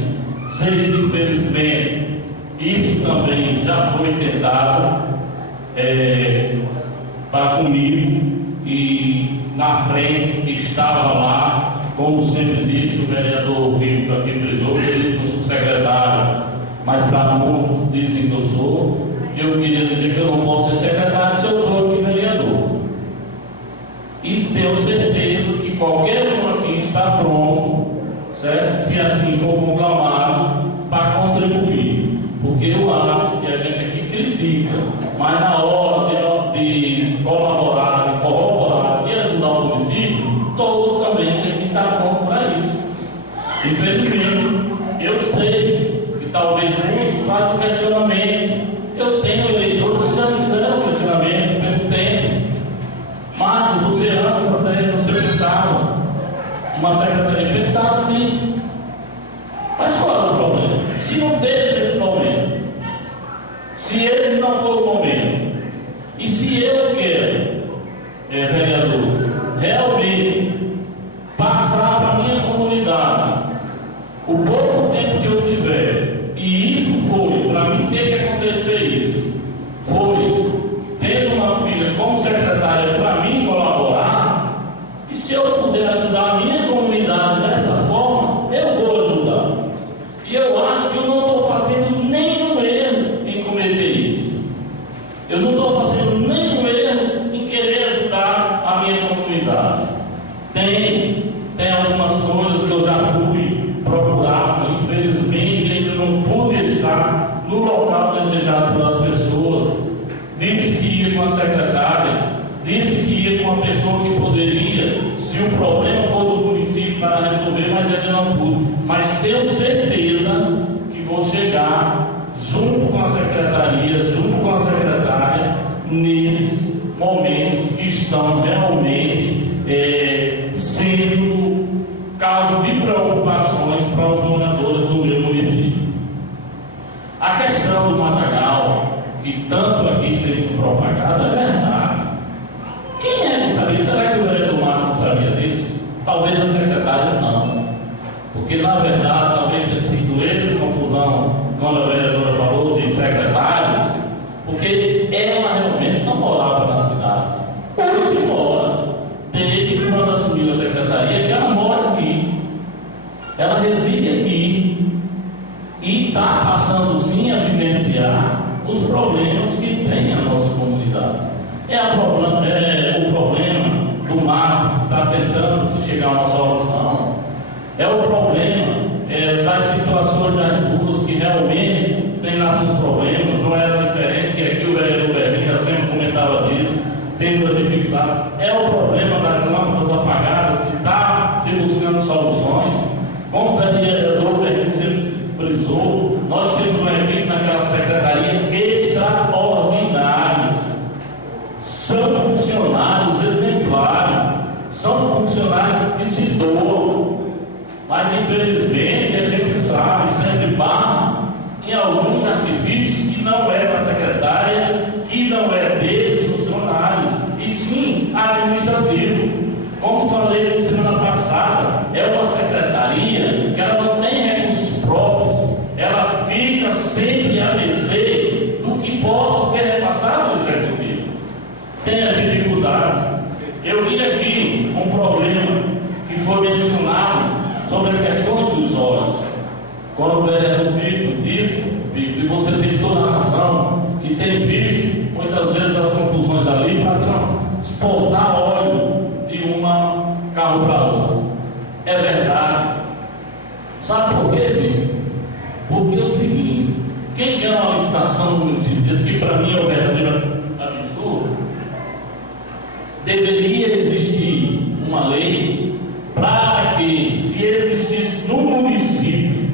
Sei que, infelizmente, isso também já foi tentado para comigo, e na frente que estava lá, como sempre disse o vereador Vitor aqui frisou, que ele disse que eu sou secretário, mas para muitos dizem que eu sou. Eu queria dizer que eu não posso ser secretário se eu estou aqui vereador. E tenho certeza que qualquer um aqui está pronto, certo? Se assim for conclamado, para contribuir. Porque eu acho que a gente aqui critica, mas na hora de colaborar, de corroborar, de ajudar o município, todos também têm que estar prontos para isso. Infelizmente, eu sei que talvez muitos fazem questionamento. Eu tenho eleitores que já fizeram questionamentos pelo tempo. Marcos, você antes até você pensava, uma secretaria pensava sim. Mas qual é o problema? Se não teve nesse momento, se esse não for o momento, e se eu quero, vereador, realmente passar para a minha comunidade o pouco tempo que eu tiver, e isso foi, para mim ter que acontecer isso, foi tendo uma filha como secretária para mim colaborar, e se eu puder ajudar a minha comunidade dessa tem algumas coisas que eu já fui procurado, infelizmente ainda não pude estar no local desejado pelas pessoas. Disse que ia com a secretária, disse que ia com a pessoa que poderia, se o problema for do município, para resolver, mas ainda não pude. Mas tenho certeza que vou chegar junto com a secretaria, junto com a secretária, nesses momentos que estão realmente sendo causa de preocupações para os moradores do meu município. A questão do matagal, que tanto aqui tem se propagado, é verdade. Quem é que sabia? Será que o vereador Marcos não sabia disso? Talvez a secretária não. Porque, na verdade, talvez tenha sido essa confusão quando a vereadora falou de secretários, porque ela realmente não morava na cidade. Hoje mora, desde quando assumiu a secretaria, que ela mora aqui. Ela reside aqui e está passando sim a vivenciar os problemas que tem a nossa comunidade. O problema do mar que está tentando se chegar a uma solução. É o problema das situações das ruas que realmente tem lá seus problemas. Não era diferente que aqui o vereador Berlinda sempre comentava disso, tendo as dificuldades. É o problema das lâmpadas apagadas, que se está se buscando soluções. Como o vereador Berlinda sempre frisou, nós temos uma equipe naquela secretaria extraordinários. São funcionários exemplares, são funcionários que se doam, mas infelizmente a gente sabe, sempre barra em alguns artifícios que não é da secretária, que não é deles funcionários, e sim administrativo. Como falei na semana passada, é uma secretaria que ela não tem recursos próprios, ela fica sempre a mercê do que possa ser repassado ao executivo. Tem as dificuldades. Eu vi aqui um problema que foi mencionado sobre a questão dos olhos. Quando o vereador Victor disse, e você tem toda a razão, que tem visto muitas vezes as confusões ali para transportar óleo de uma carro para outra. É verdade. Sabe por quê, Victor? Porque é o seguinte: quem ganha uma licitação no município desse, que para mim é o verdadeiro absurdo, deveria existir uma lei para que, se existisse no município,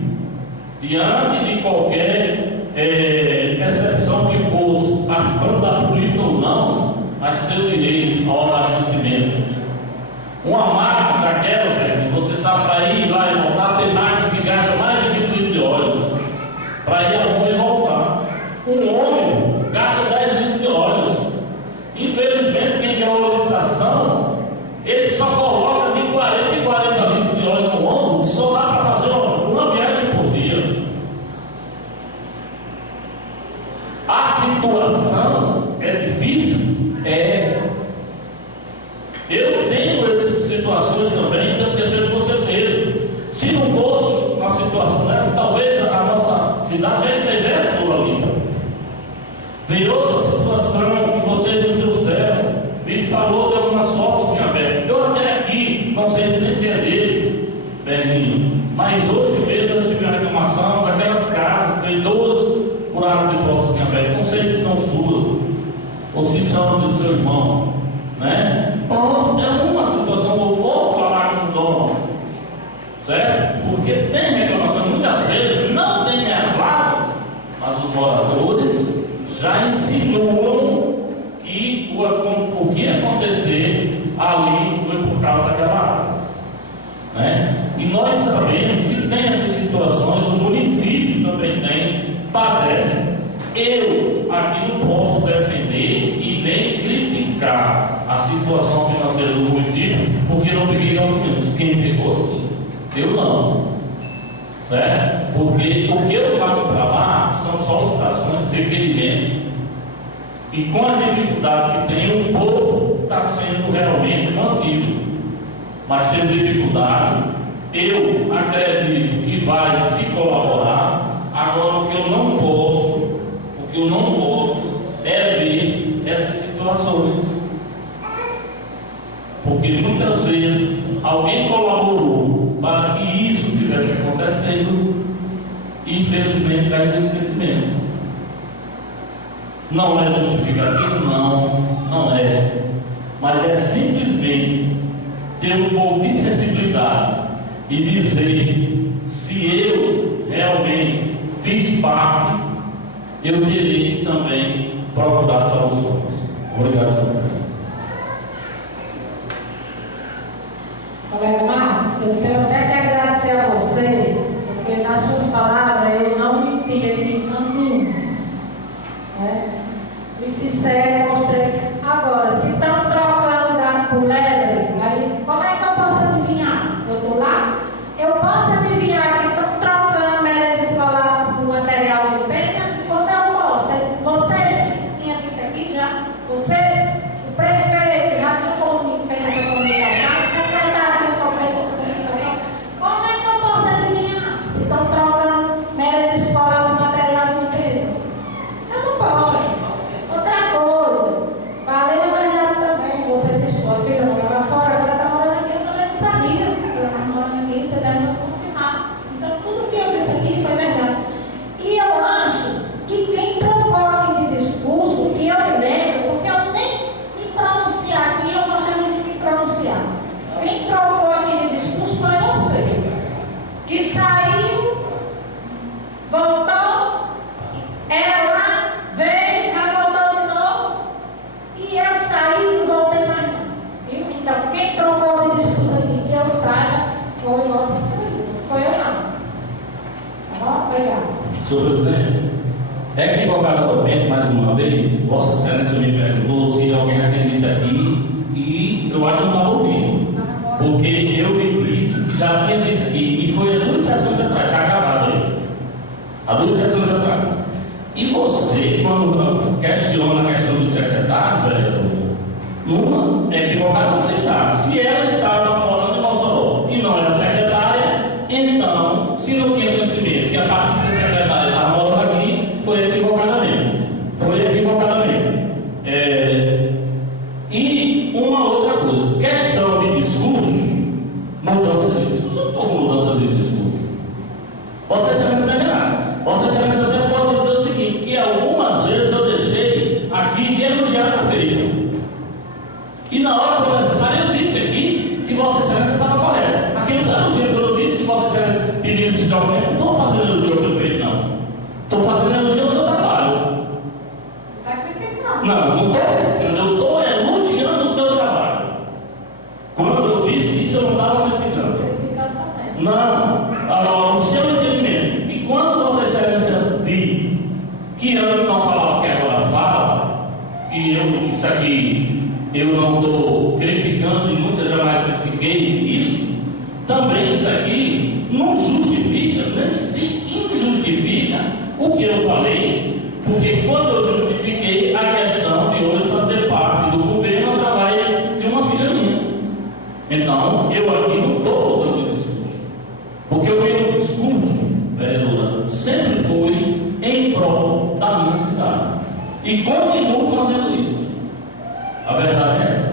diante de qualquer percepção que fosse, participando da política ou não, mas ter o direito ao abastecimento. Uma máquina daquelas, você sabe, para ir lá e voltar, tem máquina que gasta mais de 20 litros de óleo para ir aonde e voltar. Um ônibus gasta 10 litros de óleo. Infelizmente, quem ganhou a licitação, ele só coloca de 40 em 40 litros de óleo no ônibus, só dá para fazer uma viagem por dia. A situação é difícil? É. Eu tenho essas situações também, tenho certeza que você teve. Se não fosse uma situação dessa, talvez a nossa cidade já estivesse toda limpa. Veio outra situação que vocês nos trouxeram. Ele falou de algumas fossas em aberto. Eu até aqui, não sei se nem se é dele, Berlinho, mas hoje mesmo eu recebi uma reclamação daquelas casas que tem 2 buracos de fossas em aberto. Não sei se são suas ou se são do seu irmão, né? Bom, é uma situação que eu vou falar com o dono, certo? Porque tem reclamação, muitas vezes não tem as lavas, mas os moradores já insinuam que o que acontecer ali foi por causa daquela água, né? E nós sabemos que tem essas situações, o município também tem, padece. Eu aqui não posso defender e nem criticar a situação financeira do município, porque não peguei documentos. Quem pegou, sim, eu não, certo? Porque o que eu faço para lá são solicitações, requerimentos, e com as dificuldades que tem, o povo está sendo realmente mantido, mas tendo dificuldade, eu acredito que vai se colaborar. Agora, o que eu não posso é ver essas situações, porque muitas vezes alguém colaborou sendo, infelizmente, caído no esquecimento. Não é justificativo? Não é. Mas é simplesmente ter um pouco de sensibilidade e dizer: se eu realmente fiz parte, eu terei que também procurar soluções. Obrigado, senhor presidente. Colega Marcos, eu tenho até que agradecer a você, porque nas suas palavras eu não menti em caminho. Fui sincero, mostrei. Agora, se estão trocando gato por lebre, aí como é que eu posso adivinhar? Eu estou lá, eu posso adivinhar que estão trocando merenda escolar por material de limpeza? Como eu posso? Você tinha dito aqui já, você, o prefeito, já tinha feito essa comunicação, o secretário tinha feito essa comunicação. Como é que eu posso adivinhar se estão trocando merenda escolar por material de limpeza? Eu não posso. Outra coisa, falei a verdade também, você disse, sua filha morava fora, agora está morando aqui, eu também não sabia. Ela está morando aqui, você deve me confirmar. Então, tudo que eu disse aqui foi verdade. E eu acho que quem trocou aqui de discurso, que eu me lembro, porque eu nem me pronunciar aqui, eu gostaria de me pronunciar. Quem trocou aqui de discurso foi você, que saiu, voltou, era lá, veio, já voltou de novo, e eu saí e não voltei mais não. Viu? Então, quem trocou de discurso aqui, que eu saiba, foi Vossa Senhoria, foi eu não. Tá bom? Obrigado. Senhor presidente, equivocadamente, mais uma vez, Vossa Excelência me perguntou se alguém atendeu aqui e eu acho que não estava ouvindo. Porque eu me disse que já tinha dito aqui e foi há 2 sessões atrás, está gravado aí. Há 2 sessões atrás. E você, quando questiona a questão dos secretários, numa equivocada, você sabe. Se ela estava morando em Mossoró e não era secretária, então, se não tinha conhecimento que a partir de ser secretária estava morando aqui, foi equivocadamente. Foi equivocadamente. E uma outra coisa, questão de discurso, mudança de discurso, eu não estou com mudança de discurso. Vossa Excelência está enganada. Vossa Excelência até pode dizer o seguinte, que algumas vezes eu deixei aqui de elogiar a feira. E na hora que foi necessário, eu disse aqui que Vossa Excelência estava correta. Aqui não está elogiando, quando eu disse que Vossa Excelência pediu esse documento, não estou fazendo elogio ao prefeito, não. Estou fazendo elogio ao seu trabalho. Vai criticar. Não estou. Eu estou elogiando o seu trabalho. Quando eu disse isso, eu não estava criticando. Não. Agora, o seu entendimento. E quando Vossa Excelência diz que antes não falava, que agora fala, e isso aqui eu não estou criticando e nunca jamais critiquei isso, também isso aqui não justifica, nem se injustifica o que eu falei, porque quando eu justifiquei a questão de hoje fazer parte do governo através de uma filha minha. Então, eu aqui não estou dando discurso, porque o meu discurso, vereadora, sempre foi em prol da minha cidade. E continuo fazendo isso. A verdade é essa.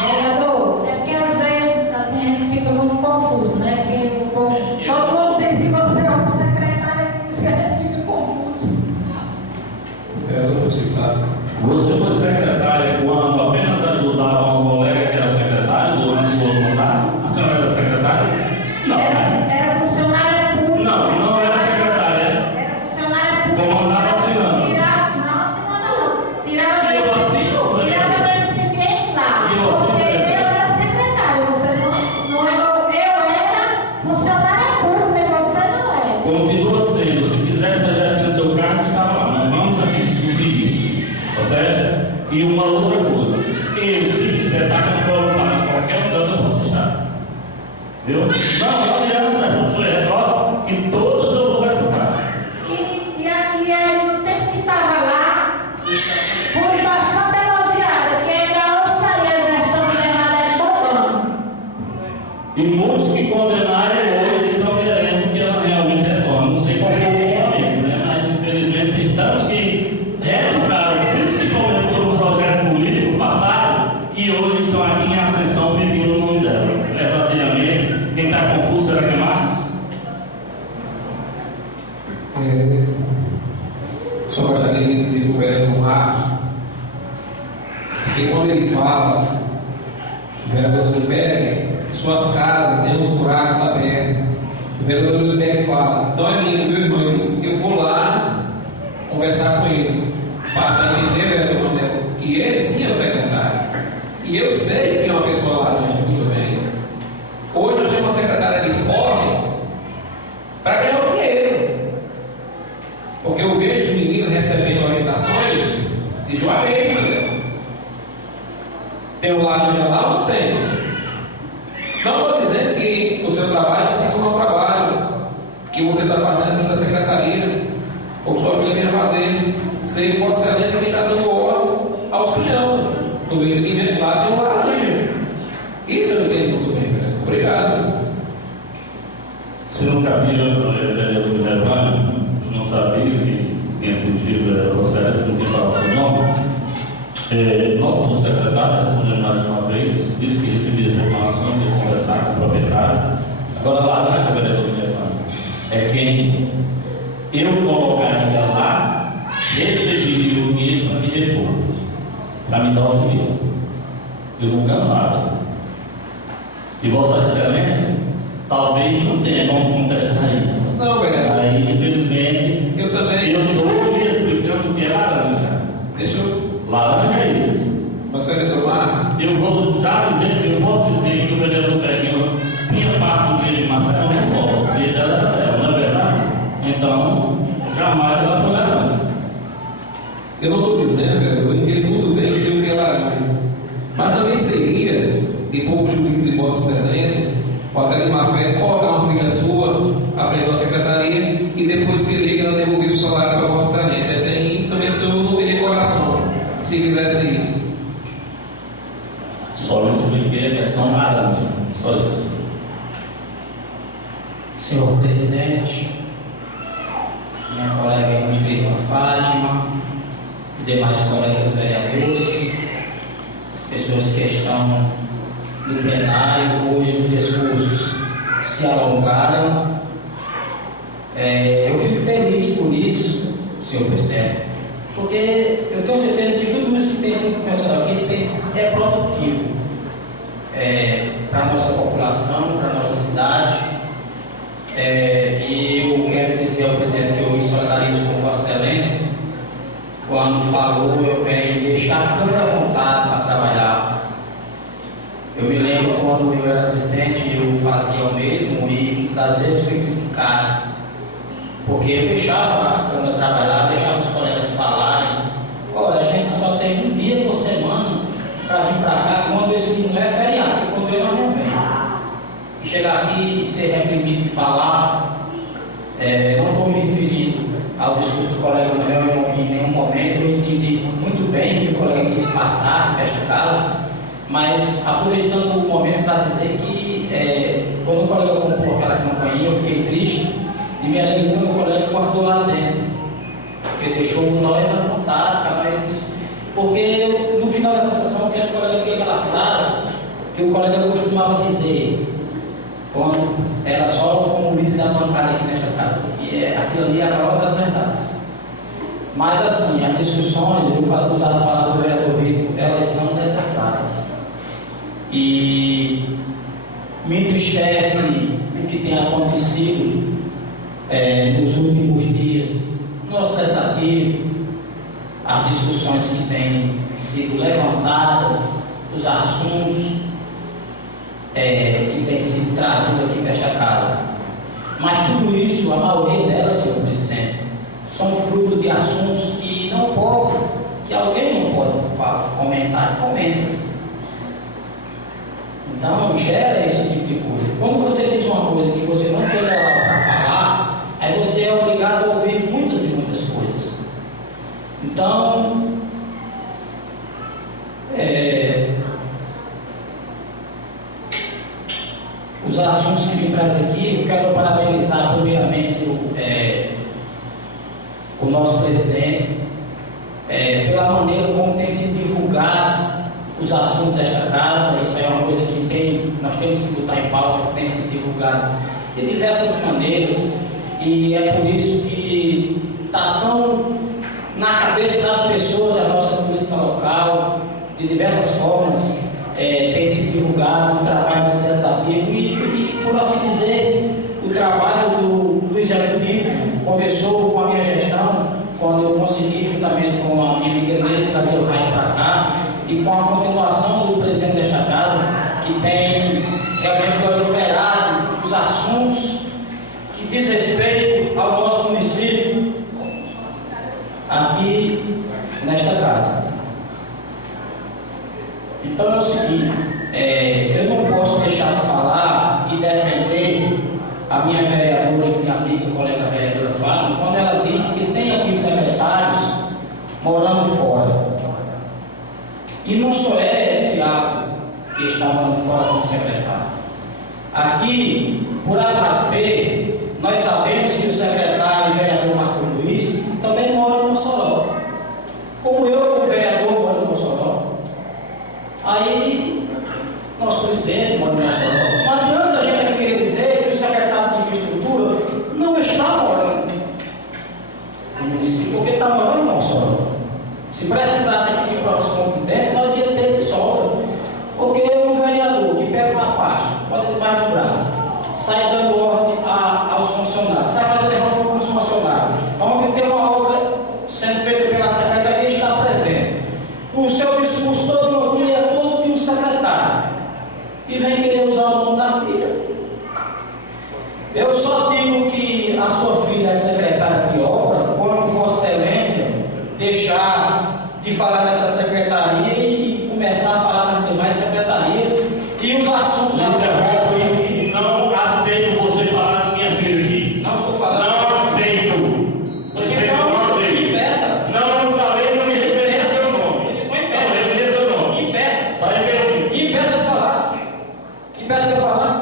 Vereador, é porque às vezes assim, a gente fica muito confuso, né? Porque todo mundo diz que você é o secretário, por isso que a gente fica confuso. Você foi secretária quando apenas ajudava um colega que era secretário durante o outro mandato? A senhora era secretária? Não. Era funcionária pública. Não era secretária. Era funcionária pública. Comandava as finanças. Não assinava não. Tirava E eu assino, meu expediente lá. E eu assino, Porque eu era secretário, você não é. Eu era funcionária pública e você não é. Continua sendo. Se quiser exercer seu cargo, estava lá. Não vamos aqui discutir isso. Tá certo? E uma outra coisa. Eu, se quiser estar com voluntário em qualquer canto, eu posso estar. Viu? Não adianta essa sua retórica, que todas eu vou refutar. E aí, no tempo que estava lá, fui bastante elogiada, que ainda hoje está aí a gestão de Bernadette bombando. E muitos que condenaram hoje estão querendo que ela realmente retorne. Não sei qual foi o momento, né? Mas infelizmente tem tantos que retrucaram, principalmente por um projeto político passado, que hoje estão aqui em ascensão pedindo o nome dela. Verdadeiramente, quem está confuso será que é Marcos? Marcos, porque quando ele fala, o vereador Lindbergh, suas casas têm os buracos abertos. O vereador Lindbergh fala, não é meu irmão, eu vou lá conversar com ele, passar a entender, vereador Lindbergh, que ele sim é o secretário. E eu sei que é uma pessoa laranja muito bem. Hoje nós temos uma secretária de esporte para ganhar o dinheiro. Porque eu vejo os meninos recebendo orientações de joelho, né? Tem um laranja lá ou não tem? Não estou dizendo que o seu trabalho é assim como é o trabalho que você está fazendo dentro da secretaria, ou que sua filha venha fazer. Sei que Vossa Excelência que está dando ordens aos crianças. Estou vendo que vem lá tem um laranja. Isso eu entendo muito bem. Obrigado. Se não cabia vereador Minervani, eu não sabia que tinha fugido da processo, não tinha falado seu nome. Não, o secretário, respondendo mais uma vez, disse que recebia as reclamações de conversar com o proprietário. Agora, laranja, vereador Minervani, é quem eu colocaria lá, receberia o dinheiro para me repor, para me dar o dinheiro. Eu não ganho nada. E Vossa Excelência talvez não tenha como contestar isso. Não, vereador. Aí, infelizmente, eu também. Eu estou lhe explicando o que é laranja. Deixa eu. Laranja é isso. Mas, vereador Marcos, Eu vou já dizer que eu posso dizer que o vereador Peguinho tinha parte do dia de Marcelo, eu não posso, porque ele era Marcelo, não é verdade? Então, jamais ela foi laranja. eu não estou dizendo, vereador, eu entendo muito bem o que é laranja. Mas também seria, de pouco juízo de Vossa Excelência, o até de má fé, colocar uma filha sua à frente da secretaria e depois querer que ela devolvesse o salário para Vossa Excelência. Essa aí também eu não teria coração se fizesse isso. Só eu expliquei a questão laranja, só isso. Senhor presidente, minha colega ilustríssima Fátima, os demais colegas vereadores, as pessoas que estão no plenário, hoje os discursos se alongaram. Eu fico feliz por isso, senhor presidente, porque eu tenho certeza que tudo isso que tem sido mencionado aqui é produtivo para a nossa população, para a nossa cidade. E eu quero dizer ao presidente que eu me solidarizo com Vossa Excelência quando falou em deixar a Câmara à vontade para trabalhar. Eu me lembro quando eu era presidente, eu fazia o mesmo e muitas das vezes fui criticado, porque eu deixava a Câmara trabalhar, deixava os colegas falarem. Olha, a gente só tem um dia por semana para vir para cá quando esse dia não é feriado, e quando eu não venho. E chegar aqui e ser reprimido de falar, não estou me referindo ao discurso do colega Manuel em nenhum momento. Eu entendi muito bem o que o colega quis passar nesta casa, mas aproveitando o momento para dizer que quando o colega comprou aquela campainha, eu fiquei triste e me alegrei quando o colega guardou lá dentro, porque deixou nós à vontade para nós. Porque no final dessa sessão eu quero que o colega diga aquela frase que o colega costumava dizer quando era só como líder da bancada aqui nesta casa, que aquilo ali é a maior das verdades. Mas assim, as discussões, eu vou usar as palavras do vereador Vitor, elas são necessárias. E me entristece o que tem acontecido nos últimos dias no nosso legislativo, as discussões que têm sido levantadas, os assuntos que têm sido trazidos aqui para esta casa. Mas tudo isso, a maioria delas, senhor presidente, são fruto de assuntos que não podem, que alguém não pode comentar, comenta-se. Então gera esse tipo de coisa. Quando você diz uma coisa que você não tem moral para falar, aí você é obrigado a ouvir muitas e muitas coisas. Então, os assuntos que me traz aqui, eu quero parabenizar primeiramente o nosso presidente pela maneira como tem sido divulgado os assuntos desta casa. Isso é uma coisa que nós temos que botar em pauta, que tem sido divulgado de diversas maneiras, e é por isso que está tão na cabeça das pessoas a nossa política local, de diversas formas, tem sido divulgado o trabalho legislativo e, por assim dizer, o trabalho do executivo começou com a minha gestão, quando eu consegui, juntamente com a minha amiga, trazer o raio para cá, e com a continuação do presidente desta casa, que tem realmente proliferado os assuntos que diz respeito ao nosso município aqui nesta casa. Então é o seguinte, eu não posso deixar de falar e defender a minha vereadora e minha amiga, colega vereadora Fábio, quando ela diz que tem alguns secretários morando fora. E não sou Tiago, que está morando fora como secretário. Aqui, por A mais B, nós sabemos que o secretário e vereador Marco Luiz também mora em Mossoró. Como eu, como vereador, moro em Mossoró. Aí, nosso presidente mora em Mossoró. Não adianta a gente querer dizer que o secretário de infraestrutura não está morando no município, porque está morando em Mossoró. Se precisasse aqui de provas competentes, nós ia ter de sobra. Porque um vereador que pega uma pasta, pode debaixo do braço, sai dando ordem aos funcionários, sai fazendo reunião com os funcionários, onde tem uma obra sendo feita pela secretaria e está presente. O seu discurso todo dia é todo de um secretário. E vem querer usar o nome da filha. Eu só digo que a sua filha é secretária de obra quando Vossa Excelência deixar de falar nessa secretaria e começar a falar nas demais secretarias e os assuntos interrompem. Não aceito você falar da minha filha aqui. Não estou falando. Não aceito. Não falei para me referir a seu nome. Impeça de falar. Impeça de falar.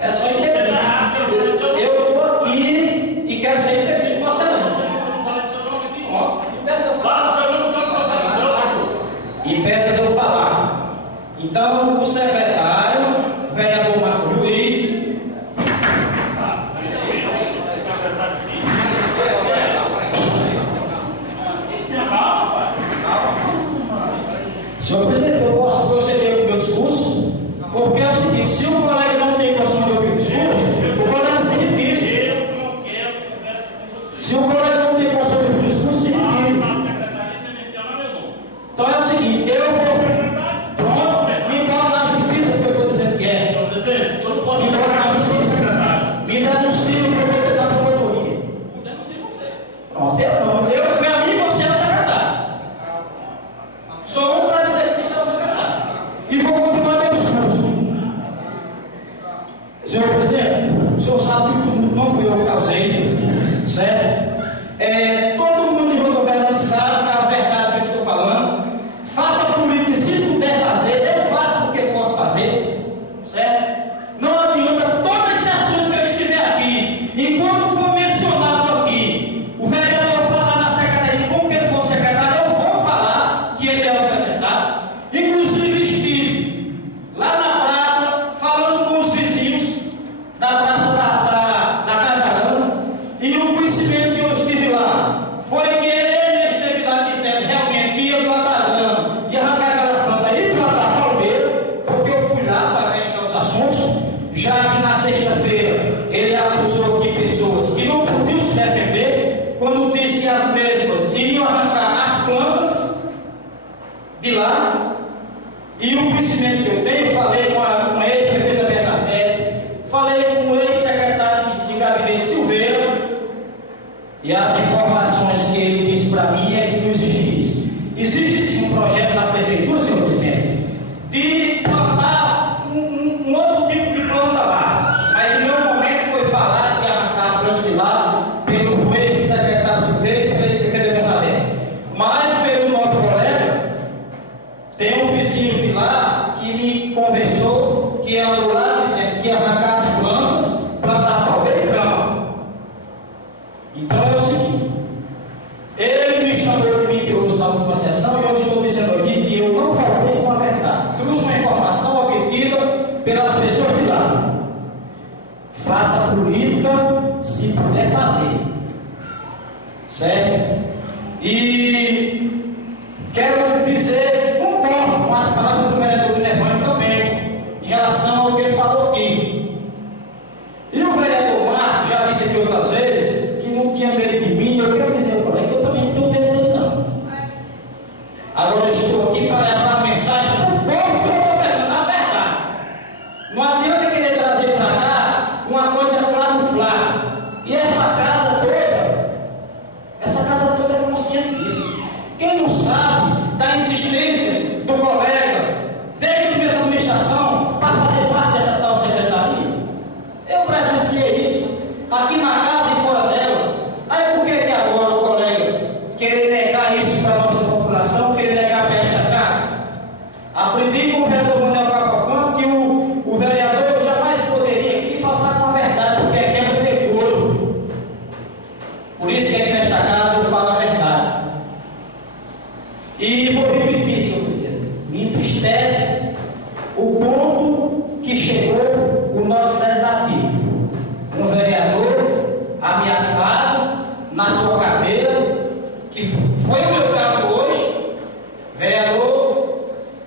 É só impedir. Eu estou aqui e quero ser impedido com Vossa Excelência. Impeça de eu falar. Impeça de eu falar. Então, o secretário, o vereador Marco Luiz, senhor presidente, eu posso proceder com o meu discurso? Porque é o seguinte, se o colega não tem condição de ouvir o discurso, o colega se retire. Eu não quero conversa com você. Se o colega não tem condição de ouvir o discurso, se retire. Então é o seguinte, eu vou me embora na justiça, que eu estou dizendo que é. Eu não posso Me embora na justiça. Me denuncie o que eu vou ter na promotoria. Não denuncio você. Pronto, eu não. Para mim, você é o secretário. Sou um para dizer que você é o secretário. E vou continuar meu discurso. Senhor presidente, o senhor sabe que não fui eu que causei, certo? Todo mundo em governo sabe as verdades que eu estou falando. Faça política, se puder fazer, eu faço porque posso fazer, certo? Não adianta todas as sessões que eu estiver aqui, enquanto for mencionado aqui, o vereador falar na secretaria como que ele for secretário, eu vou falar que ele é o secretário. Inclusive estive lá na praça, falando com os vizinhos da praça da Cajarana, e o conhecimento que eu estive lá foi que ele esteve lá dizendo realmente que ia plantar grama e arrancar aquelas plantas e plantar palmeira, porque eu fui lá para verificar os assuntos, já que na sexta-feira ele acusou aqui pessoas que não podiam se defender, quando disse que as mesmas iriam arrancar as plantas de lá. E o conhecimento que eu tenho, falei com a ex-prefeita Bernadette, falei com o ex-secretário de gabinete Silveira, e as informações que ele disse para mim é que não existe isso. Existe sim um projeto na prefeitura, senhor presidente, de plantar um outro tipo de planta lá, mas em nenhum momento foi falar de arrancar as plantas de lá pelo ex-secretário Silveira e pela ex-prefeita Bernadette. Mas pelo nosso colega, tem um vizinho de lá que me conversou, que andou lá dizendo que ia arrancar as plantas, plantar palmeira e grama. Então é o seguinte, ele me chamou de mentiroso na última sessão e eu estou dizendo aqui que eu não faltei com a verdade. Trouxe uma informação obtida pelas pessoas de lá. Faça política se puder fazer, certo? E quero dizer que concordo com as palavras do vereador Minervânio também, em relação ao que ele falou aqui. E o vereador Marcos já disse aqui outras vezes que não tinha medo de mim. Eu quero dizer, colega, que eu também não tenho medo dele, não. Agora eu estou aqui para levar a mensagem para o povo que eu estou governando, a verdade. Não adianta querer trazer para cá uma coisa flávia. E essa casa toda é consciente disso. Quem não sabe da insistência do colega, desde a mesma administração, para fazer parte dessa tal secretaria? Eu presenciei isso, aqui na casa e fora dela. Aí por que agora o colega querer negar isso para a nossa população, querer negar para esta casa? Aprendi com o vereador Manuel Cavalcante que o vereador jamais poderia aqui faltar com a verdade, porque é quebra de decoro. Por isso que aqui nesta casa eu falo a verdade. E vou repetir, senhor presidente, me entristece o ponto que chegou o nosso legislativo. Um vereador ameaçado na sua cadeira, que foi o meu caso hoje, vereador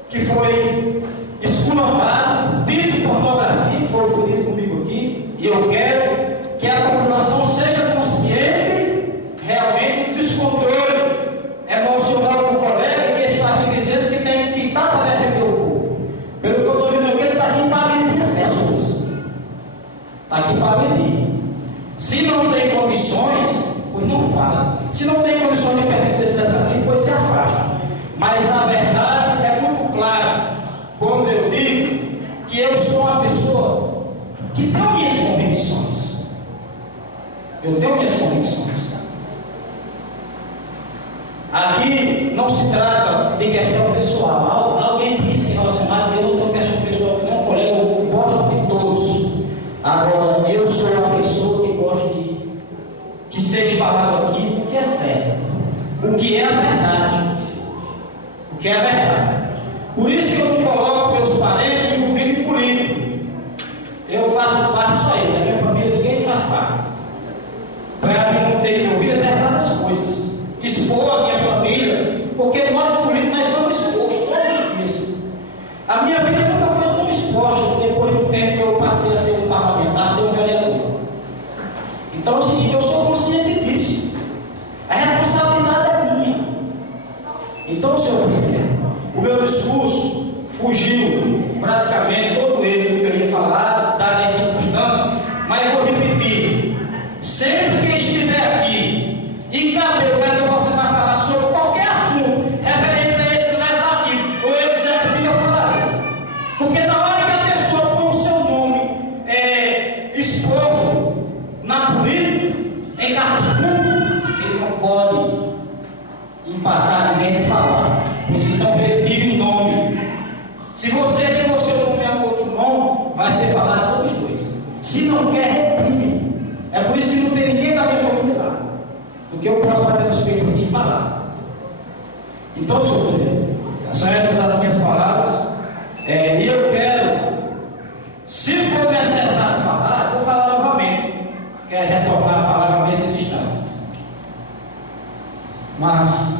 que foi esculambado, dito pornografia, que foi referido comigo aqui, e eu quero que a população seja consciente realmente do descontrole emocional do colega que está aqui dizendo que tem que estar para defender o povo. Pelo que eu estou vendo aqui, ele está aqui para agredir as pessoas. Está aqui para agredir. Se não tem condições, pois não fala. Se não tem condições de pertencer certamente, pois se afasta. Mas a verdade é muito clara quando eu digo que eu sou uma pessoa que tem minhas convicções. Eu tenho minhas convicções. Aqui não se trata de questão pessoal. Alguém disse relacionado que eu não estou questão pessoal, não, colega, eu gosto de todos. Agora, eu sou uma pessoa que gosta de que seja falado aqui o que é certo, o que é a verdade. O que é a verdade. Por isso que eu não coloco meus parentes envolvidos em político. Eu faço parte só eu, da minha família ninguém faz parte. Para mim não ter que ouvir determinadas coisas. Expor a minha família, porque nós políticos nós somos expostos todos os dias. A minha vida nunca foi tão exposta depois do tempo que eu passei a ser um parlamentar, a ser um vereador. Então é o seguinte, eu sou consciente disso. A responsabilidade é minha. Então, senhor presidente, o meu discurso fugiu praticamente todo ele do que eu ia falar, dadas as circunstâncias, mas vou repetir: sempre que estiver aqui e caber o vereador você vai falar sobre qualquer assunto referente a esse legislativo ou esse executivo, eu falarei. Porque na hora que a pessoa põe o seu nome exposto na política, em cargos públicos, ele não pode empatar ninguém de falar. Pois então retire o nome. Se você tem o seu nome e outro nome, vai ser falado todos os dois. Se não quer, retire. É por isso que não tem ninguém da minha família lá. Porque eu posso bater no peito aqui e falar. Então, senhor presidente, são essas as minhas palavras. E eu quero, se for necessário falar, eu vou falar novamente. Quero retornar a palavra mesmo nesse instante. Mas